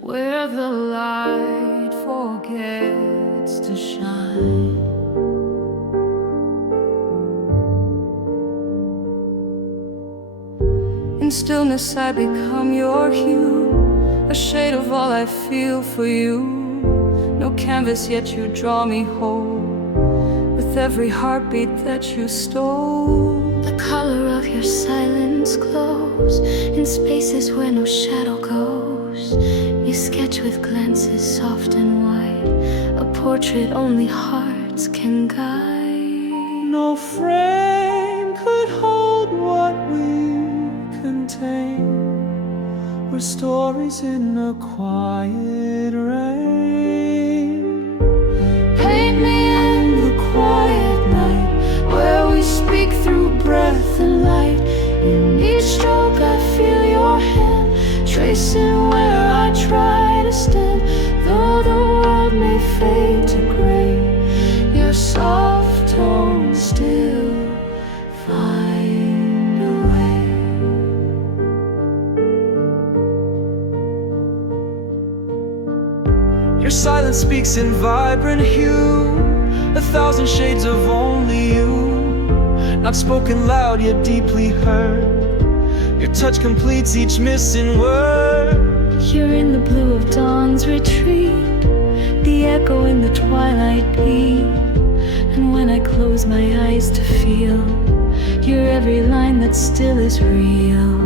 where the light forgets to shine. In stillness I become your hue, a shade of all I feel for you. No canvas yet you draw me whole, with every heartbeat that you stole. The color of your silence glows in spaces where no shadow goes. You sketch with glances soft and wide, a portrait only hearts can guide. no frame could hold what we could stories in a quiet rain. Paint me in the quiet night, where we speak through breath and light. In each stroke I feel your hand, tracing where I try to stand. Though the world may fade to gray, your soft tones still find a way. Your silence speaks in vibrant hue, 1,000 shades of only you. Not spoken loud, yet deeply heard. Your touch completes each missing word. You're in the blue of dawn's retreat, the echo in the twilight beat. And when I close my eyes to feel, you're every line that still is real.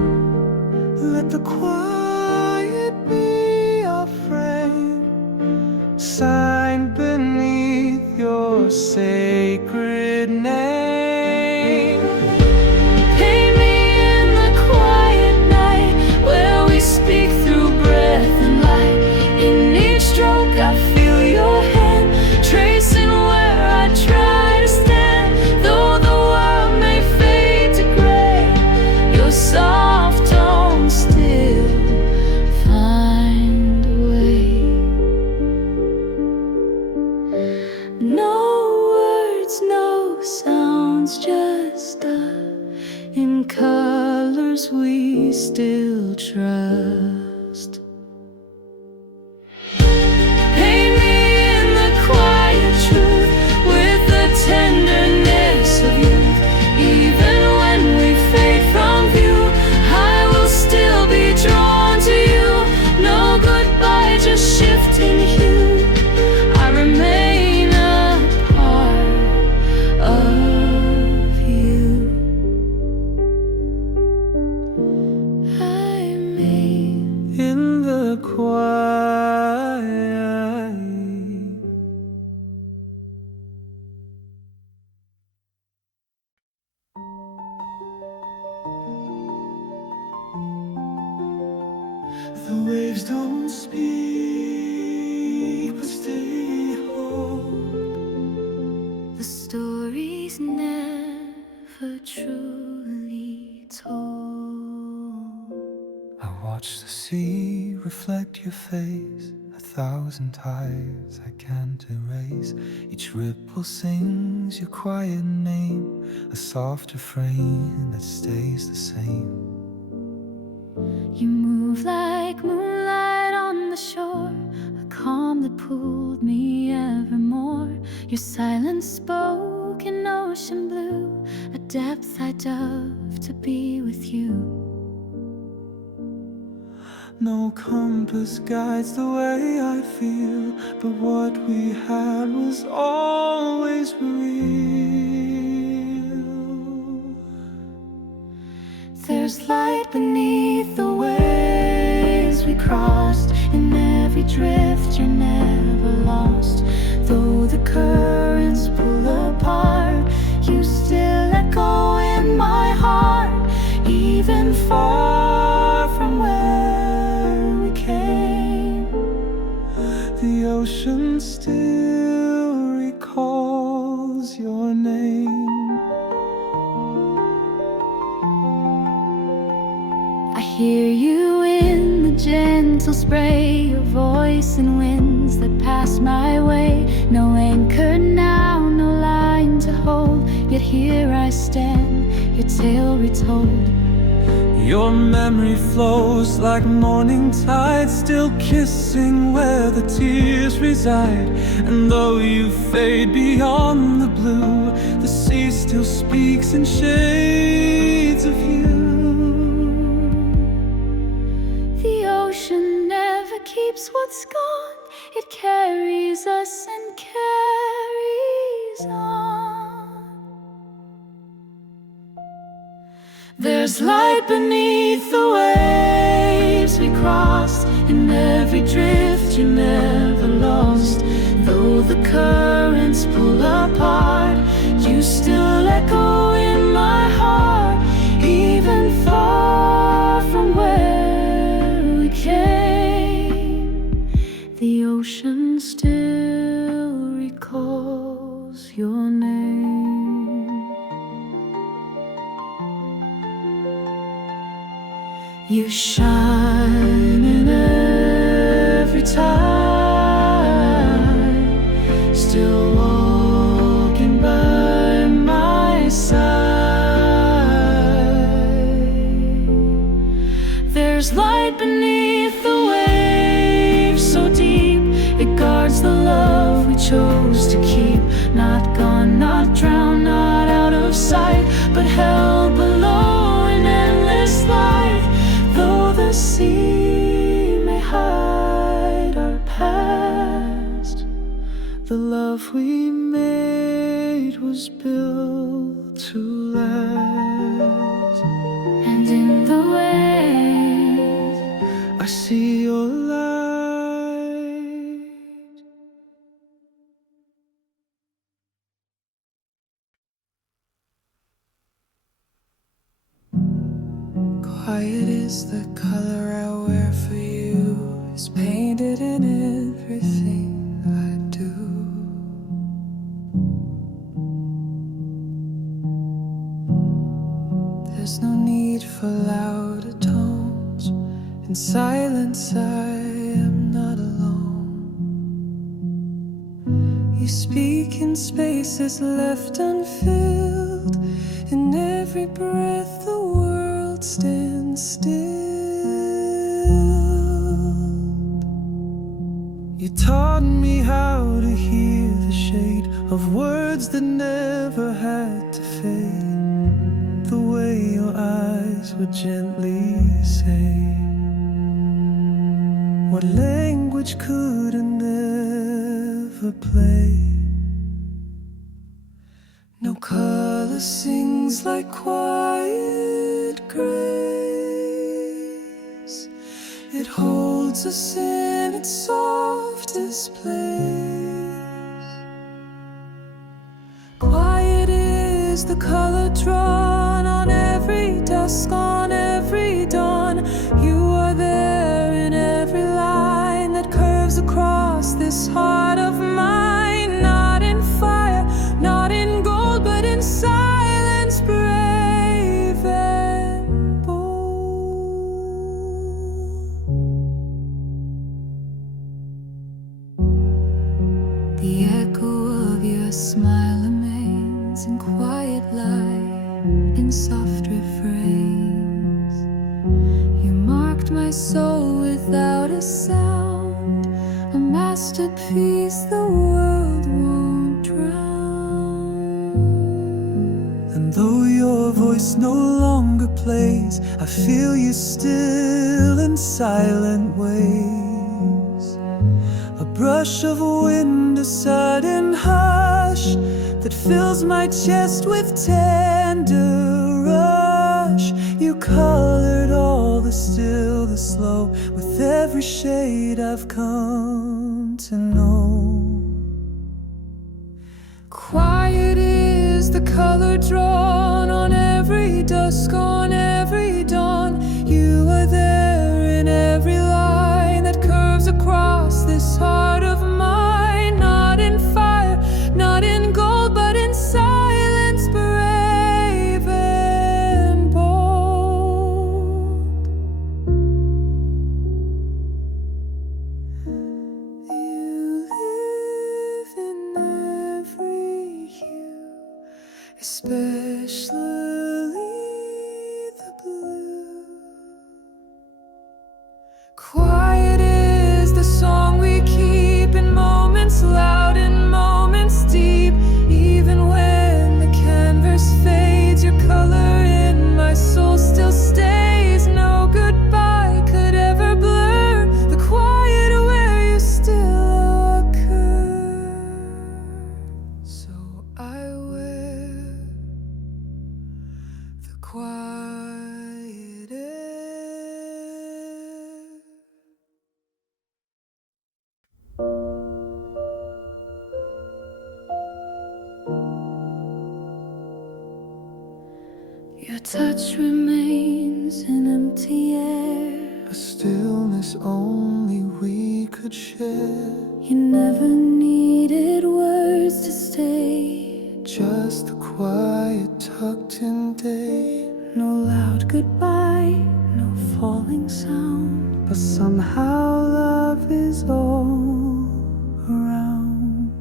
Let the quiet be our frame, signed beneath your sacred name. Paint me in the quiet night, where we speak through breath and light. In each stroke I feel your hand, tracing where I try to stand. Though the world may fade to gray, your soft tones still find a way. No words, no sounds, just in colors we still trust. Paint me in the quiet truth, with the tenderness of youth. Even when we fade from view, I will still be drawn to you. No goodbye, just shifting hue. I remain a part of you. In the quiet. The waves don't speak, but stay home. The story's never truly told. I watch the sea reflect your face 1,000 times I can't erase. Each ripple sings your quiet name, a soft refrain that stays the same. You move like moonlight on the shore, a calm that pulled me evermore. Your silence spoke in ocean blue, a depth I dove to be with you. No compass guides the way I feel, but what we had was always real. There's light beneath the waves we crossed. In every drift you're never lost. Though the currents pull apart, you still echo in my heart. Even far from where we came, The ocean still recalls your name. I hear you in the gentle spray, your voice in winds that pass my way. No anchor now, no line to hold, yet here I stand, your tale retold. Your memory flows like morning tide, still kissing where the tears reside. And though you fade beyond the blue, the sea still speaks in shades of you. The ocean never keeps what's gone, it carries us and carries on. There's light beneath the waves we crossed. In every drift you're never lost. Though the currents pull apart, you still echo in my heart. Even far from where we You shine in every time, still walking by my side. There's light beneath the waves so deep, it guards the love we chose to keep. Not gone, not drowned, not out of sight, but held below in endless light. Though the sea may hide our past, the love we made was built to last. And in the waves I see your light. Quiet is the color I wear for you. It's painted in everything I do. There's no need for louder tones. In silence I am not alone. You speak in spaces left unfilled. In every breath the world stands still. You taught me how to hear the shade of words that never had to fade. The way your eyes would gently say what language could never play. No color sings like quiet grace. It holds us in its softest place. Quiet is the color drawn on every dusk, on every dawn. You are there in every line that curves across this heart of mine. Not in fire, not in gold, but in silence, brave and bold. The echo of your smile remains in quiet light, in soft refrains. You marked my soul without a sound, a masterpiece the world won't drown. And though your voice no longer plays, I feel you still in silent ways. A brush of wind, a sudden hush that fills my chest with tender rush. You colored all the still, the slow, with every shade I've come to know. Quiet is the color drawn on every dusk, on every dawn. You are there in every line that curves across this heart of mine. Not in fire, not in gold, but in silence, brave and bold. You live in every hue, especially the blue. Quiet is the song we keep in moments loud, in moments deep. Even when the canvas fades, your color in my soul still stays. No goodbye could ever blur the quiet where you still occur. So I wear the quiet air. Your touch remains in empty air, a stillness only we could share. You never needed words to stay, just the quiet tucked in day. No loud goodbye, no false falling sound. but somehow love is all around.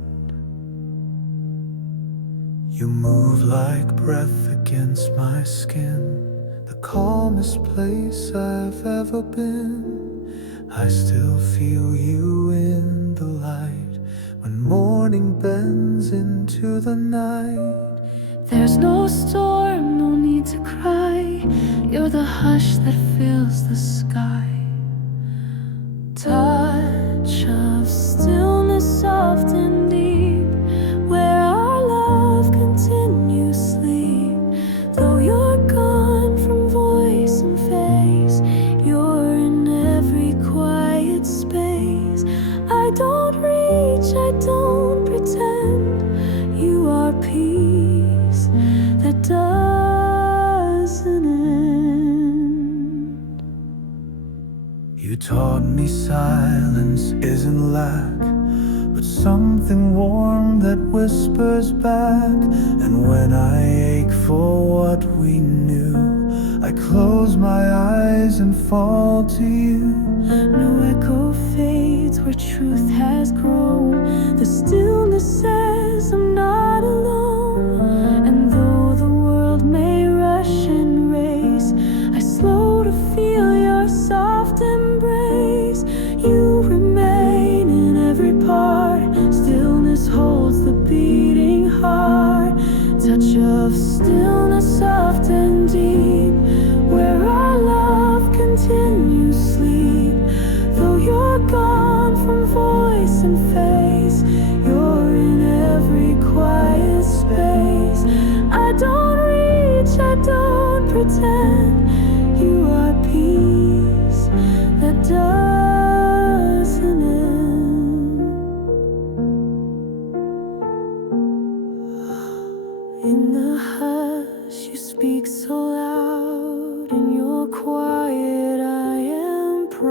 You move like breath against my skin, the calmest place I've ever been. I still feel you in the light when morning bends into the night. There's no storm, no need to cry. You're the hush that fills the sky. Touch of stillness, soft and deep, where our love continues sleep. Though you're gone from voice and face, you're in every quiet space. I don't reach, I don't pretend. You are peace that doesn't end. You taught me silence isn't lack, but something warm that whispers back. And when I ache for what we knew, I close my eyes and fall to you. No echo fades where truth has grown. The stillness says I'm not alone. And though the world may rush and race, I slow to feel your soft embrace. You remain in every part. Stillness holds the beating heart. Touch of stillness, soft and deep, where our love continues sleep. Though you're gone from voice and face, you're in every quiet space. I don't reach, I don't pretend. You are peace that doesn't end. In the hush you speak so loud, in your quiet I am proud.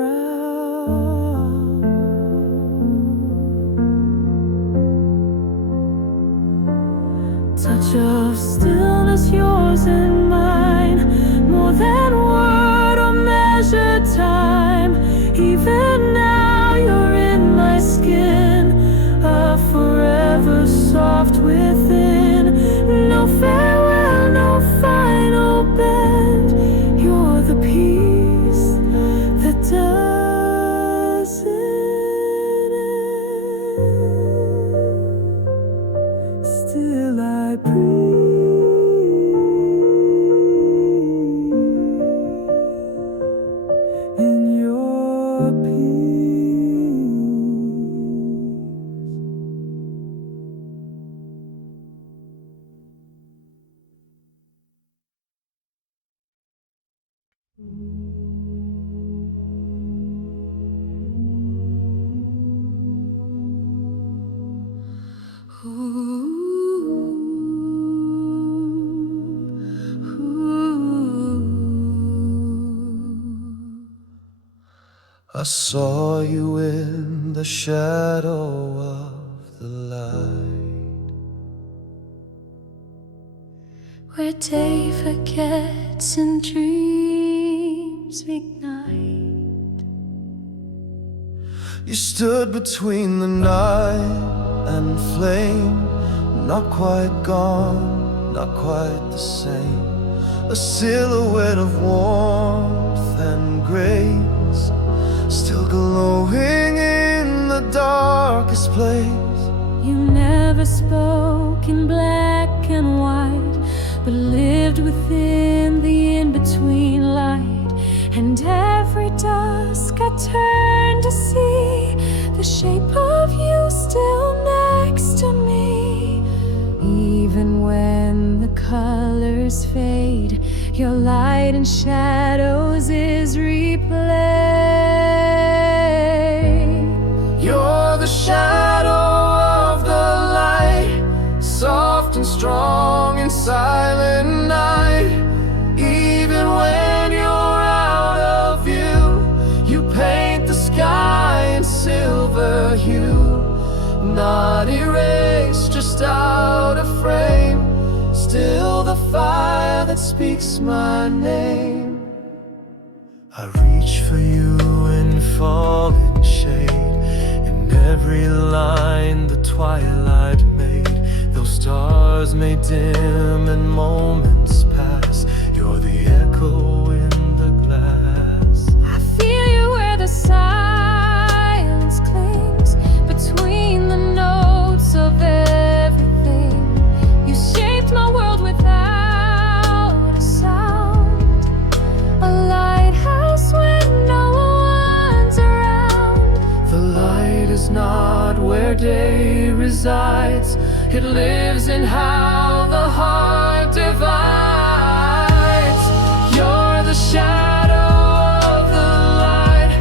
Touch of stillness, yours and mine, more than word or measured time. Even now you're in my skin, a forever soft within. No farewell, no final bend. You're the peace that doesn't end. Still I breathe in your peace. I saw you in the shadow of the light, Where day forgets and dreams ignite. you stood between the night and flame, not quite gone, not quite the same, a silhouette of warmth and grace, still glowing in the darkest place. You never spoke in black and white, but lived within the in-between light. And every dusk I turned to see the shape of you still next to me. Even when the colors fade, your light in shadows is replayed. You're the shadow of the light, soft and strong in silent night. Even when you're out of view, you paint the sky in silver hue. Not erased, just out of frame, still the fire that speaks my name. I reach for you in falling shade. In every line the twilight made, though stars may dim and moments pass, you're the echo in the glass. I feel you where the silence clings between the notes of everything. You shaped my world without a sound, a lighthouse when no one's around. The light is not where day resides, it lives in how the heart divides. You're the shadow of the light,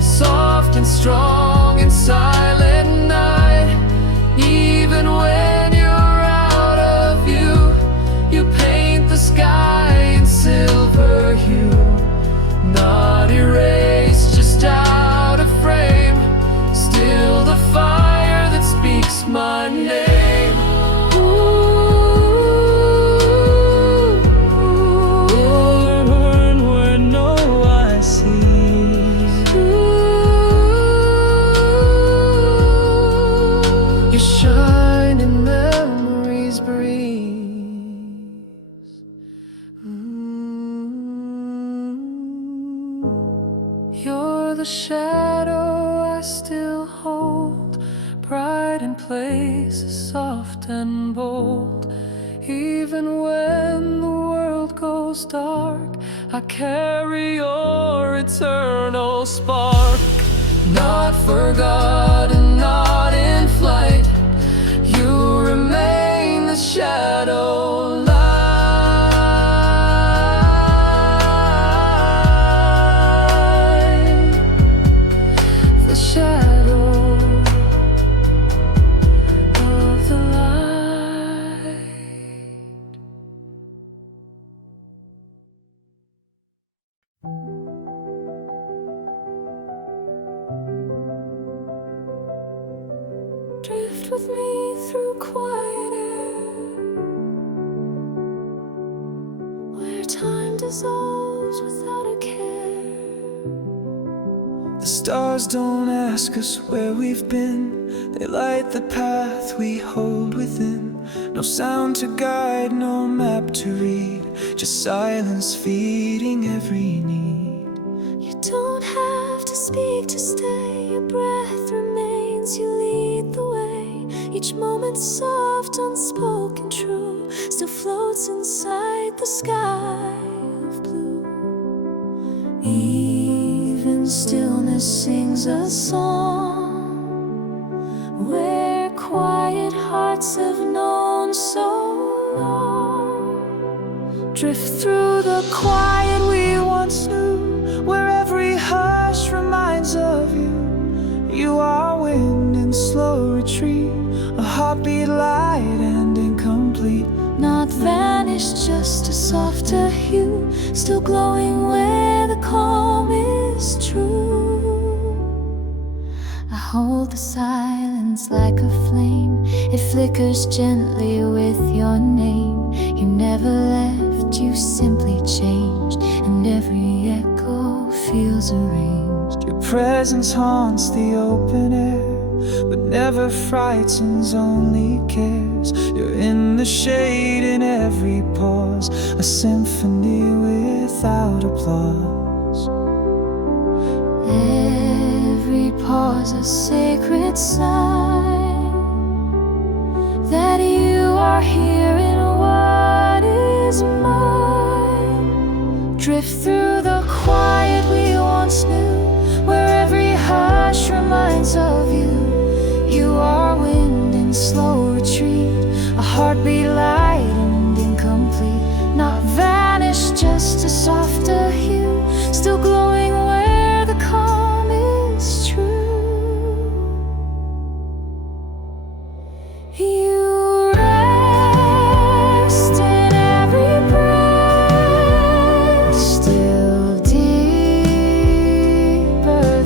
soft and strong in silent night. Even when you're out of view, you paint the sky in silver hue. Not erased, just out of frame, still the fire that speaks my name. Burn where no eye sees. You shine in memories breeze. You're the shadow I still hold, bright in places, soft and bold. Even when the world goes dark, I carry your eternal spark. Not forgotten, not in flight, you remain the shadow light. The shadow of the light. Drift with me through quiet air, where time dissolves without a care. The stars don't ask us where we've been, they light the path we hold within. No sound to guide, no map to read, just silence feeding every need. You don't have to speak to stay, your breath remains, you lead the way. Each moment soft, unspoken, true, still floats inside the sky of blue. Even stillness sings a song, where quiet hearts have known so long. Drift through the quiet we once knew, where every hush reminds of you. You are wind in slow retreat, a heartbeat light and incomplete. Not vanished, just a softer hue, still glowing where the calm is true. I hold the silence like a flame, it flickers gently with your name. You never left, you simply changed, and every echo feels arranged. Your presence haunts the open air, but never frightens, only cares. You're in the shade in every pause, a symphony without applause. Every pause a sacred sign that you are here in what is mine. Drift through the quiet we once knew, where every hush reminds of you. You are wind in slow retreat, a heartbeat light and incomplete. Not vanished, just a softer hue, still glowing where the calm is true. You rest in every breath, still deeper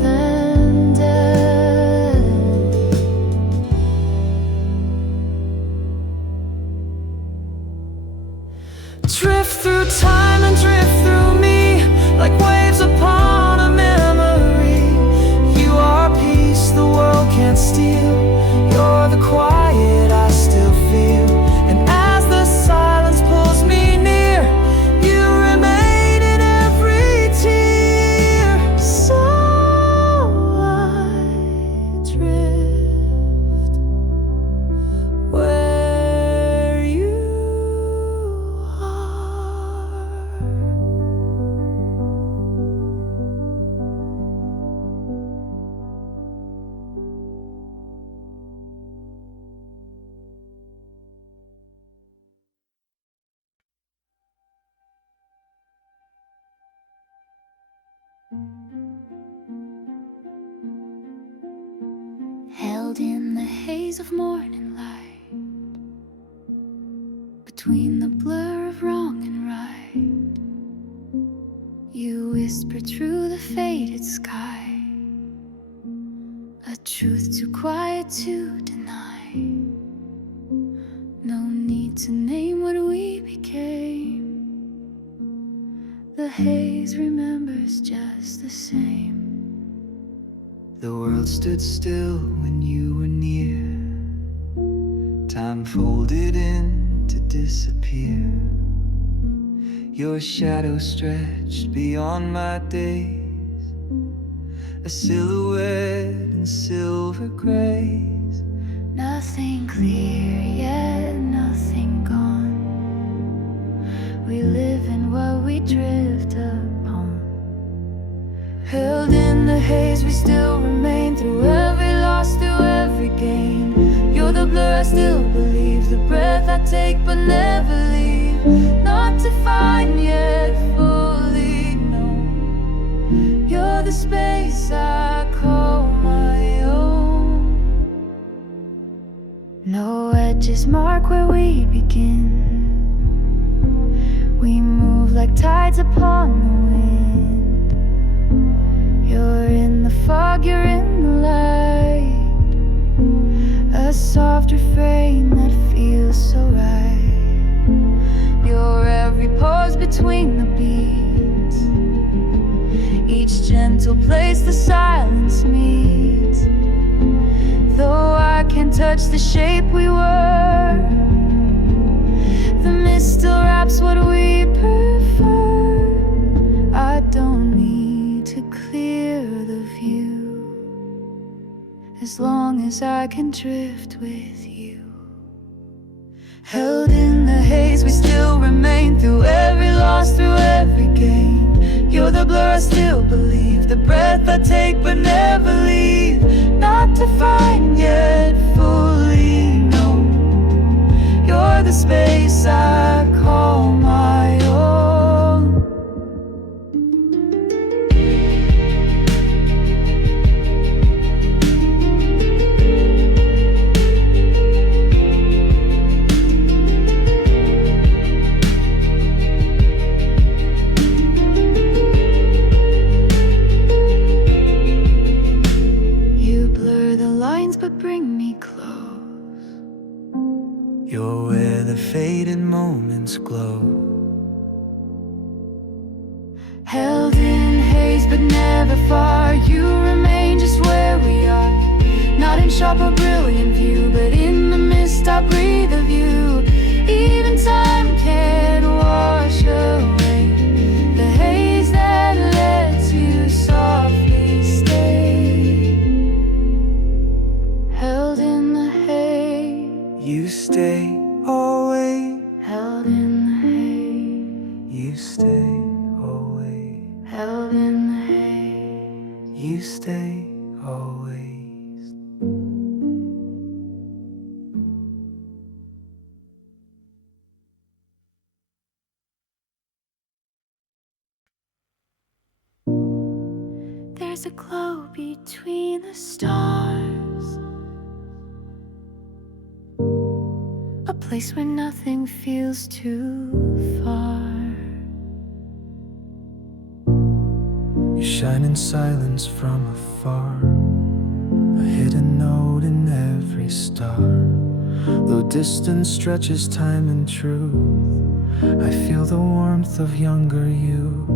than death. Held in the haze of morning light, between the blur of wrong and right, you whispered through the faded sky, a truth too quiet to deny. No need to name what we became. The haze remembers just the same. The world stood still when you were near. Time folded in to disappear. Your shadow stretched beyond my days, a silhouette in silver grays. Nothing clear yet, nothing gone. We live in what we drift upon. Held in the haze, we still remain. Through every loss, through every gain. You're the blur I still believe, the breath I take but never leave. Not defined yet fully known. You're the space I call my own. No edges mark where we begin. We move like tides upon the wind. You're in the fog, you're in the light, a soft refrain that feels so right. You're every pause between the beats, each gentle place the silence meets. Though I can't touch the shape we were, the mist still wraps what we prefer. I don't need to clear the view, as long as I can drift with you. Held in the haze, we still remain. Through every loss, through every gain. You're the blur I still believe, the breath I take but never leave. Not defined yet fully known. You're the space I call my own. You blur the lines but bring me close. You're where the faded moments glow. Held in haze but never far. You remain just where we are. Not in sharp or brilliant view, but in the mist I breathe of you. Even time can't wash away the haze that lets you softly stay. Held in the haze, You stay always. held in the haze, You stay always. held in the haze. You stay always. There's a glow between the stars, a place where nothing feels too far. You shine in silence from afar, a hidden note in every star. Though distance stretches time and truth, I feel the warmth of younger youth.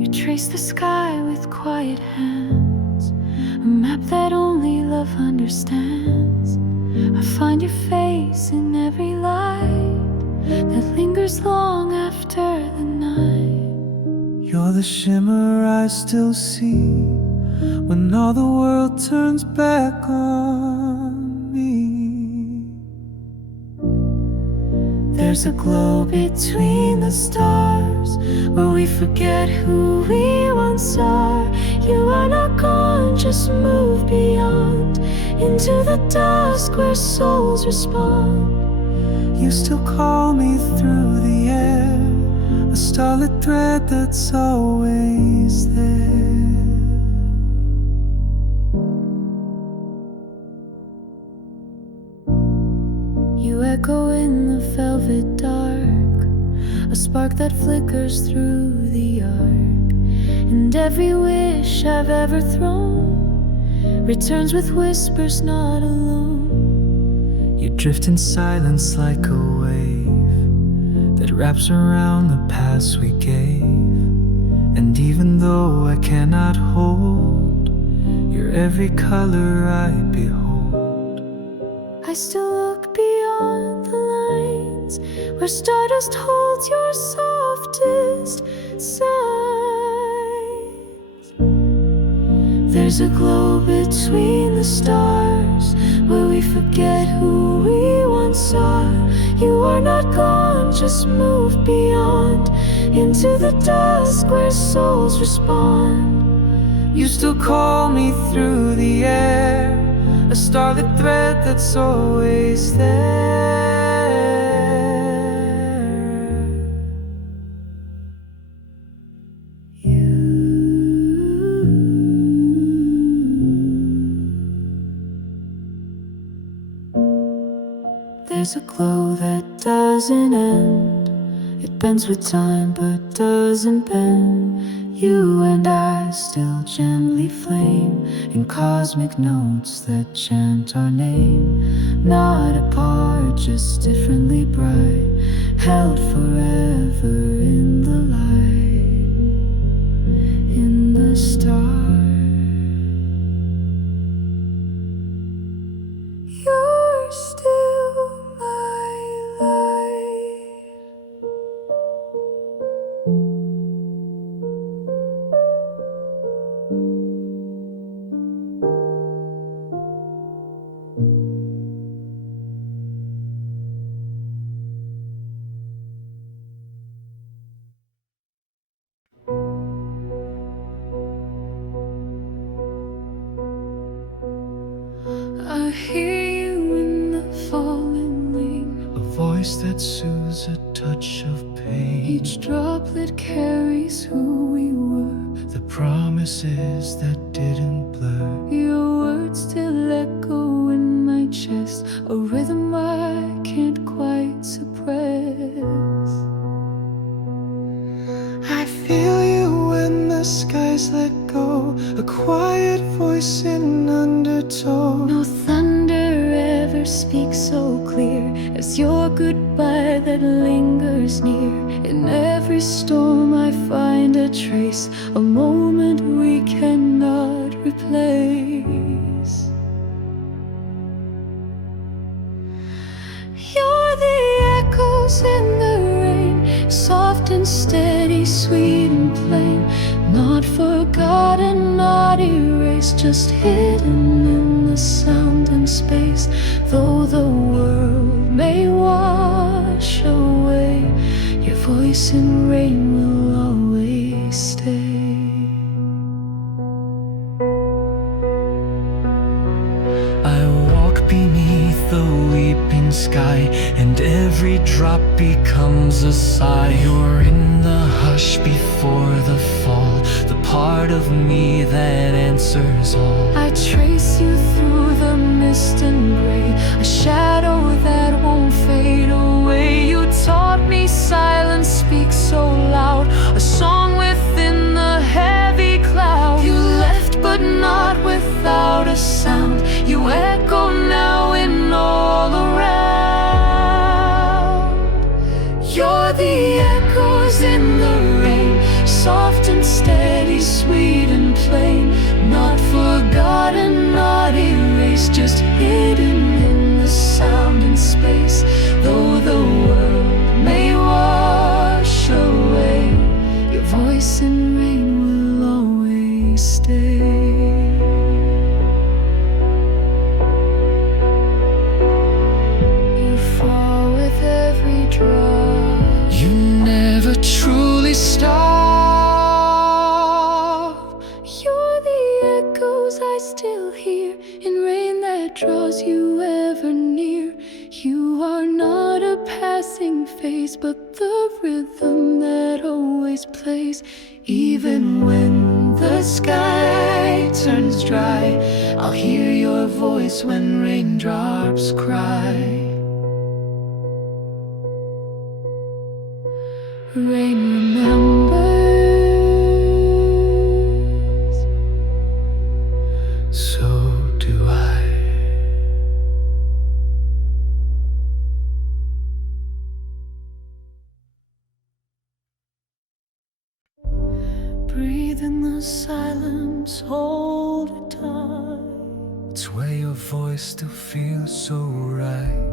You trace the sky with quiet hands, a map that only love understands. I find your face in every light that lingers long after the night. You're the shimmer I still see when all the world turns back on me. There's a glow between the stars, where we forget who we once are. You are not gone, just move beyond, into the dusk where souls respond. You still call me through the air, a starlit thread that's always there. You echo in the velvet dark, a spark that flickers through the arc, and every wish I've ever thrown returns with whispers not alone. You drift in silence like a wave that wraps around the past we gave. And even though I cannot hold your every color I behold, I still look beyond the lines where stardust holds your softest sighs. There's a glow between the stars where we forget who we once are. You are not gone, just moved beyond into the dusk where souls respond. you still call me through the air, a starlit thread that's always there. There's a glow that doesn't end. It bends with time but doesn't bend. You and I still gently flame in cosmic notes that chant our name. Not apart, just differently bright, held forever in the light, in the stars. You're still my light. I hear you in the falling rain, A voice that soothes a touch of pain. each droplet carries who we were. The promises that didn't blur. Your words still echo in my chest, a rhythm I can't quite suppress. I feel you when the skies let go, a quiet voice in undertow. No thunder ever speaks so clear as your goodbye that lingers near. In every storm I find a trace, a moment we cannot replace. You're the echoes in the rain, soft and steady, sweet and plain. Not forgotten, not erased, just hidden in the sound and space. Though the world may wash away, your voice in rain will always stay. I walk beneath the weeping sky, and every drop becomes a sigh. You're in the hush before the fall, the part of me that answers all. I trace you through the mist and gray, a shadow that won't fade away. You taught me silence speaks so loud, a song within the heavy cloud. You left but not without a sound. You echo now in all around. You're the echoes in the rain, soft and steady, sweet and plain. Not forgotten, not erased, just hidden in the sound and space. Though the world may wash away, your voice in rain will always stay. You fall with every drop. You never truly stop. You're the echoes I still hear in rain that draws you ever near. You are not a past passing phase, but the rhythm that always plays. Even when the sky turns dry, I'll hear your voice when raindrops cry. Rain remembers, so do I. Breathe in the silence, hold it tight. It's where your voice still feels so right.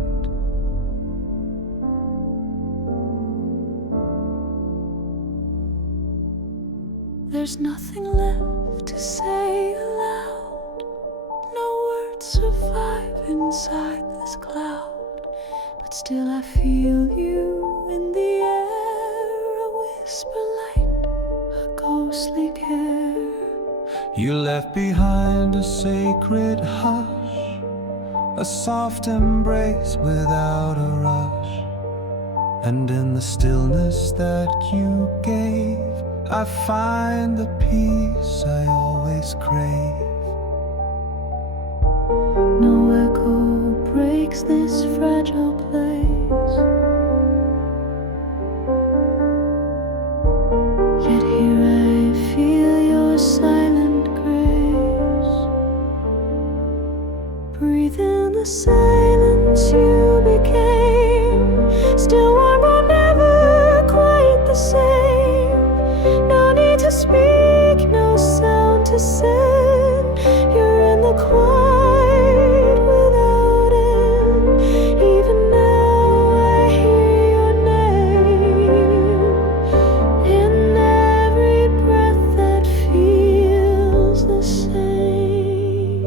There's nothing left to say aloud. No words survive inside this cloud, but still I feel you in the air. A whisper light, a ghostly care. You left behind a sacred hush, a soft embrace without a rush. And in the stillness that you gave, I find the peace I always crave. No echo breaks this fragile place, yet here I feel your silent grace. Breathe in the silence you became, still warm but never quite the same. No need to speak, no sound to send. You're in the quiet without end. Even now I hear your name in every breath that feels the same.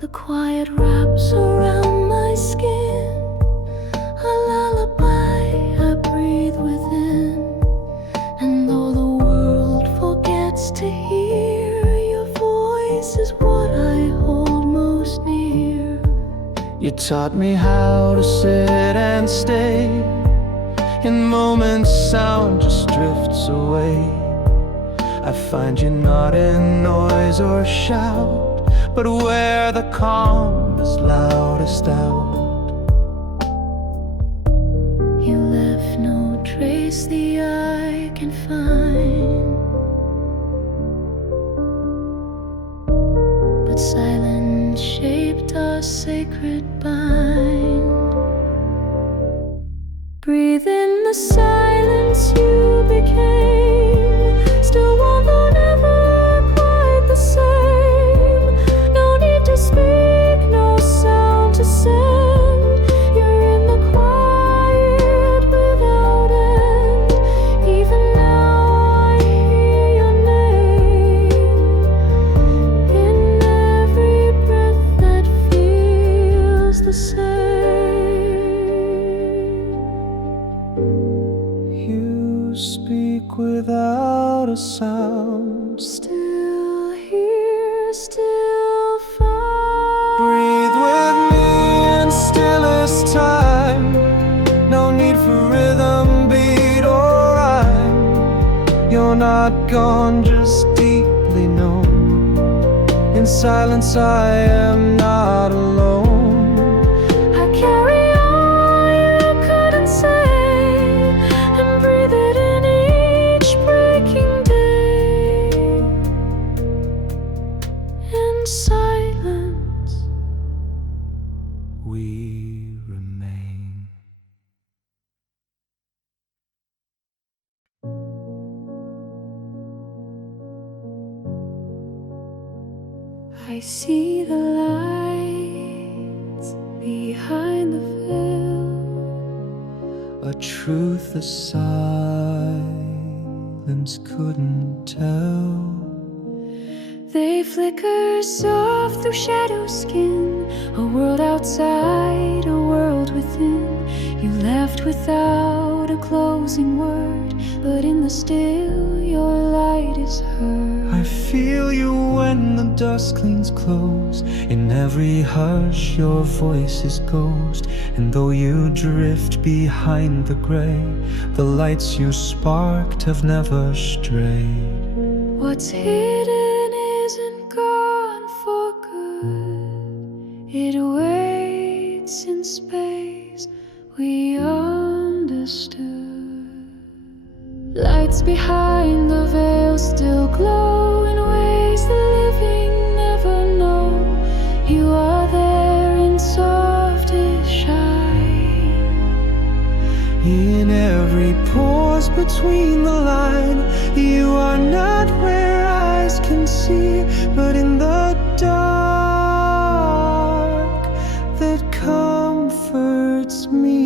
The quiet wraps around my skin, a lullaby I breathe within. And though the world forgets to hear, your voice is what I hold most near. You taught me how to sit and stay. In moments sound just drifts away. I find you not in noise or shout, but where the calm is loudest out. You left no trace the eye can find, but silence shaped our sacred bind. Breathe in the silence you became, still warm though never quite the same. No need to speak, no sound to send. You're in the quiet without end. Even now I hear your name in every breath that feels the same. You speak without a sound. Still here, still find. Breathe with me in stillest time. No need for rhythm, beat or rhyme. You're not gone, just deeply known. In silence I am not alone. I carry all you couldn't say, and breathe it in each breaking day. In silence We remain. I see the lights behind the veil. A truth the silence couldn't tell. They flicker soft through shadow skin. A world outside, a world within. You left without a closing word, but in the still your light is heard. I feel you when the dust cleans close. In every hush your voice is ghost. And though you drift behind the gray, the lights you sparked have never strayed. What's hidden isn't gone for good. It waits in space, we understood. Lights behind the veil still glow in ways the living never know. You are there in softest shine. In every pause between the line, you are not where eyes can see, but in the dark that comforts me.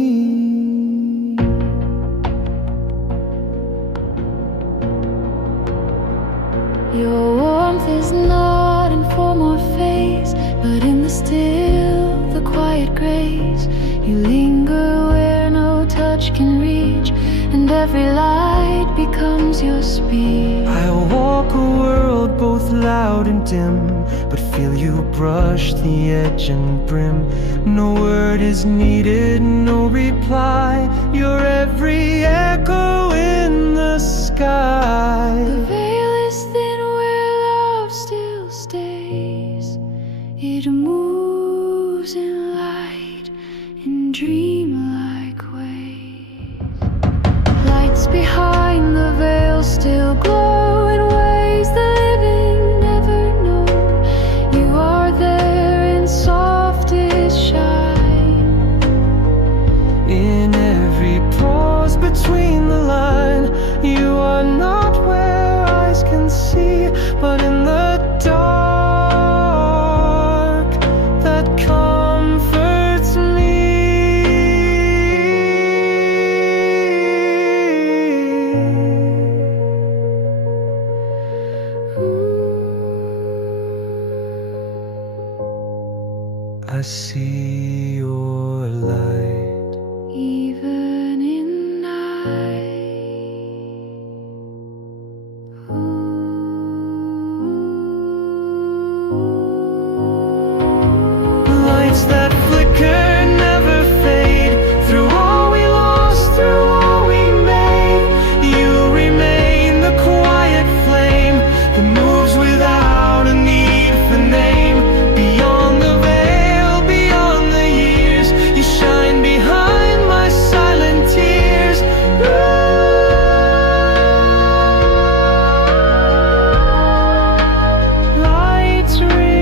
Your warmth is not in form or face, but in the still, the quiet grace. You linger where no touch can reach, and every light becomes your speech. I walk a world both loud and dim, but feel you brush the edge and brim. No word is needed, no reply. You're every echo in the sky. The veil is thin where love still stays. It moves in light in dreamlike ways. Lights behind the veil still glow in ways the living never know. You are there in softest shine. In every pause between the line, you are not where eyes can see, but in the dark that comforts me. I see your light. Even in night. Lights that flicker never fade. Through all we lost, through all we made, you remain the quiet flame that moves without a need for name. Beyond the veil, beyond the years, you shine behind my silent tears. Lights remain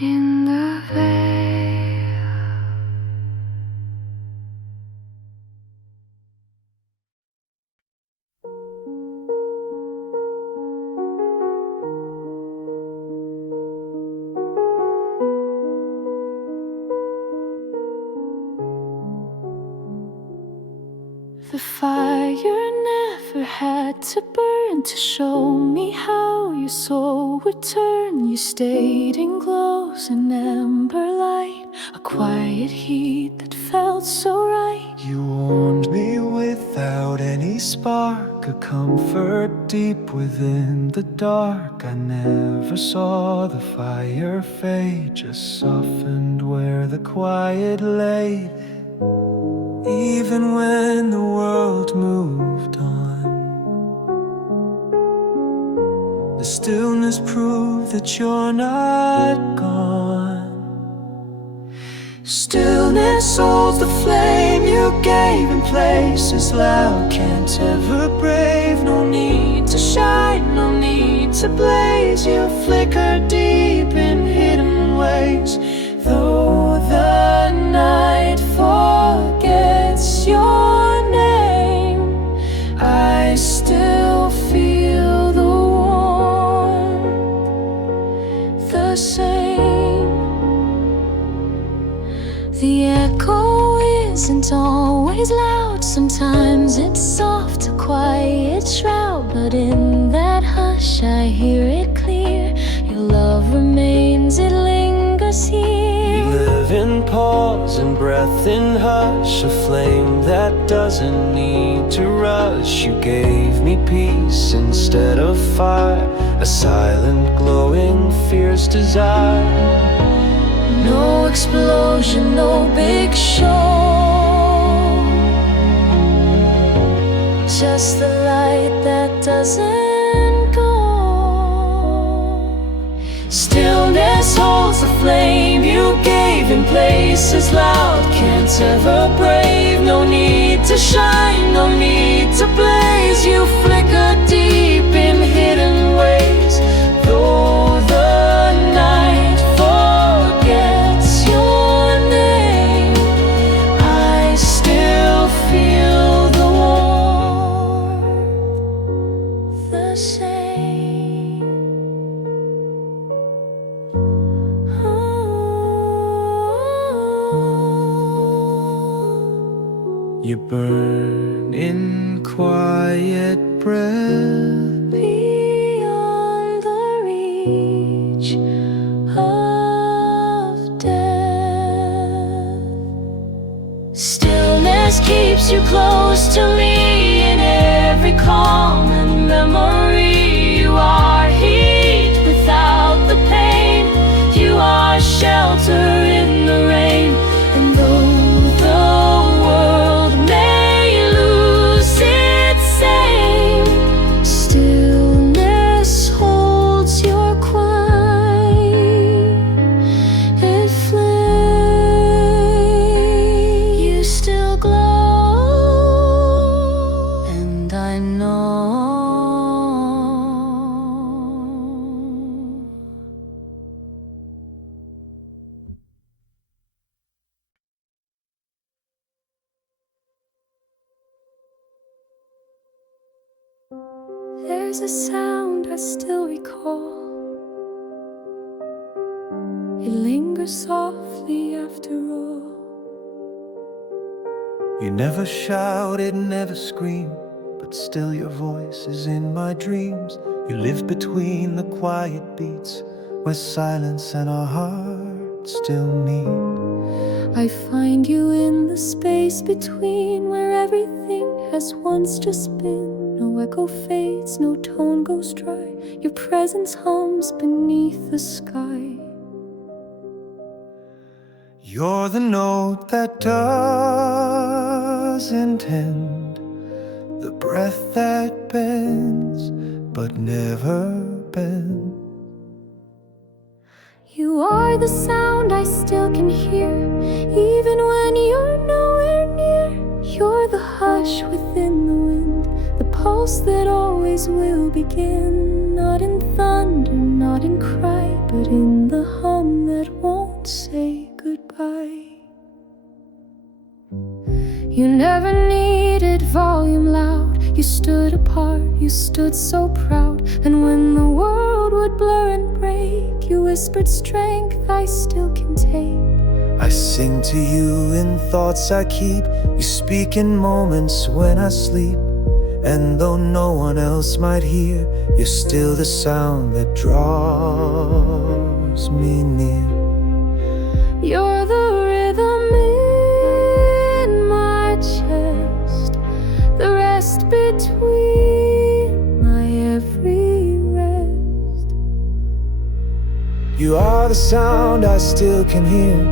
In the veil. The fire never had to burn to show me how your soul would turn. You stayed in glows and amber light, a quiet heat that felt so right. You warmed me without any spark, a comfort deep within the dark. I never saw the fire fade, just softened where the quiet lay. Even when the world moved on, the stillness proved that you're not gone. Stillness holds the flame you gave in places loud can't ever brave. No need to shine, no need to blaze. You flicker deep in hidden ways. Though the night forgets your name, I still feel the warmth the same. The echo isn't always loud. Sometimes it's soft, a quiet shroud. But in that hush I hear it clear. Your love remains, it lingers here. We live in pause and breath in hush, a flame that doesn't need to rush. You gave me peace instead of fire, a silent glowing fierce desire. No explosion, no big show, just the light that doesn't go. Stillness holds the flame you gave in places loud can't ever brave. No need to shine, no need to blaze. You flicker deep in hidden ways. Though the night forgets your name, I still feel the warmth the same. You burn in quiet breath, Beyond the reach of death, stillness keeps you close to me in every common memory. You are heat without the pain, you are shelter in the rain. And though the world may lose its same, stillness holds your quiet flame. You still glow, and I know there's a sound I still recall. It lingers softly after all. you never shouted, never screamed, but still your voice is in my dreams. You live between the quiet beats, where silence and our hearts still meet. I find you in the space between, where everything has once just been. No echo fades, no tone goes dry. Your presence hums beneath the sky. You're the note that doesn't end, the breath that bends but never bends. You are the sound I still can hear, even when you're nowhere near. You're the hush within the wind, the pulse that always will begin. Not in thunder, not in cry, but in the hum that won't say goodbye. You never needed volume loud, you stood apart, you stood so proud. And when the world would blur and break, you whispered strength I still can take. I sing to you in thoughts I keep, you speak in moments when I sleep. And though no one else might hear, you're still the sound that draws me near. You're the rhythm in my chest, the rest between my every rest. You are the sound I still can hear,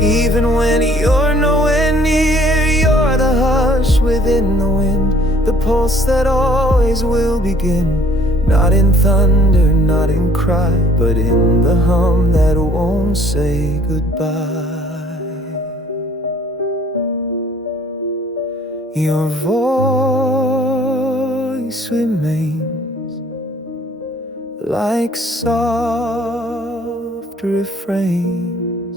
even when you're nowhere near. You're the hush within the wind, the pulse that always will begin. Not in thunder, not in cry, but in the hum that won't say goodbye. Your voice remains like soft refrains.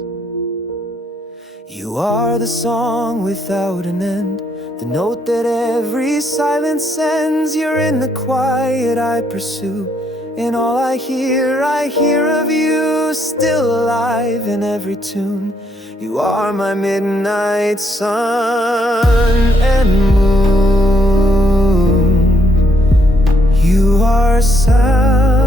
You are the song without an end, the note that every silence sends. You're in the quiet I pursue, in all I hear of you, still alive in every tune. You are my midnight sun and moon. You are sound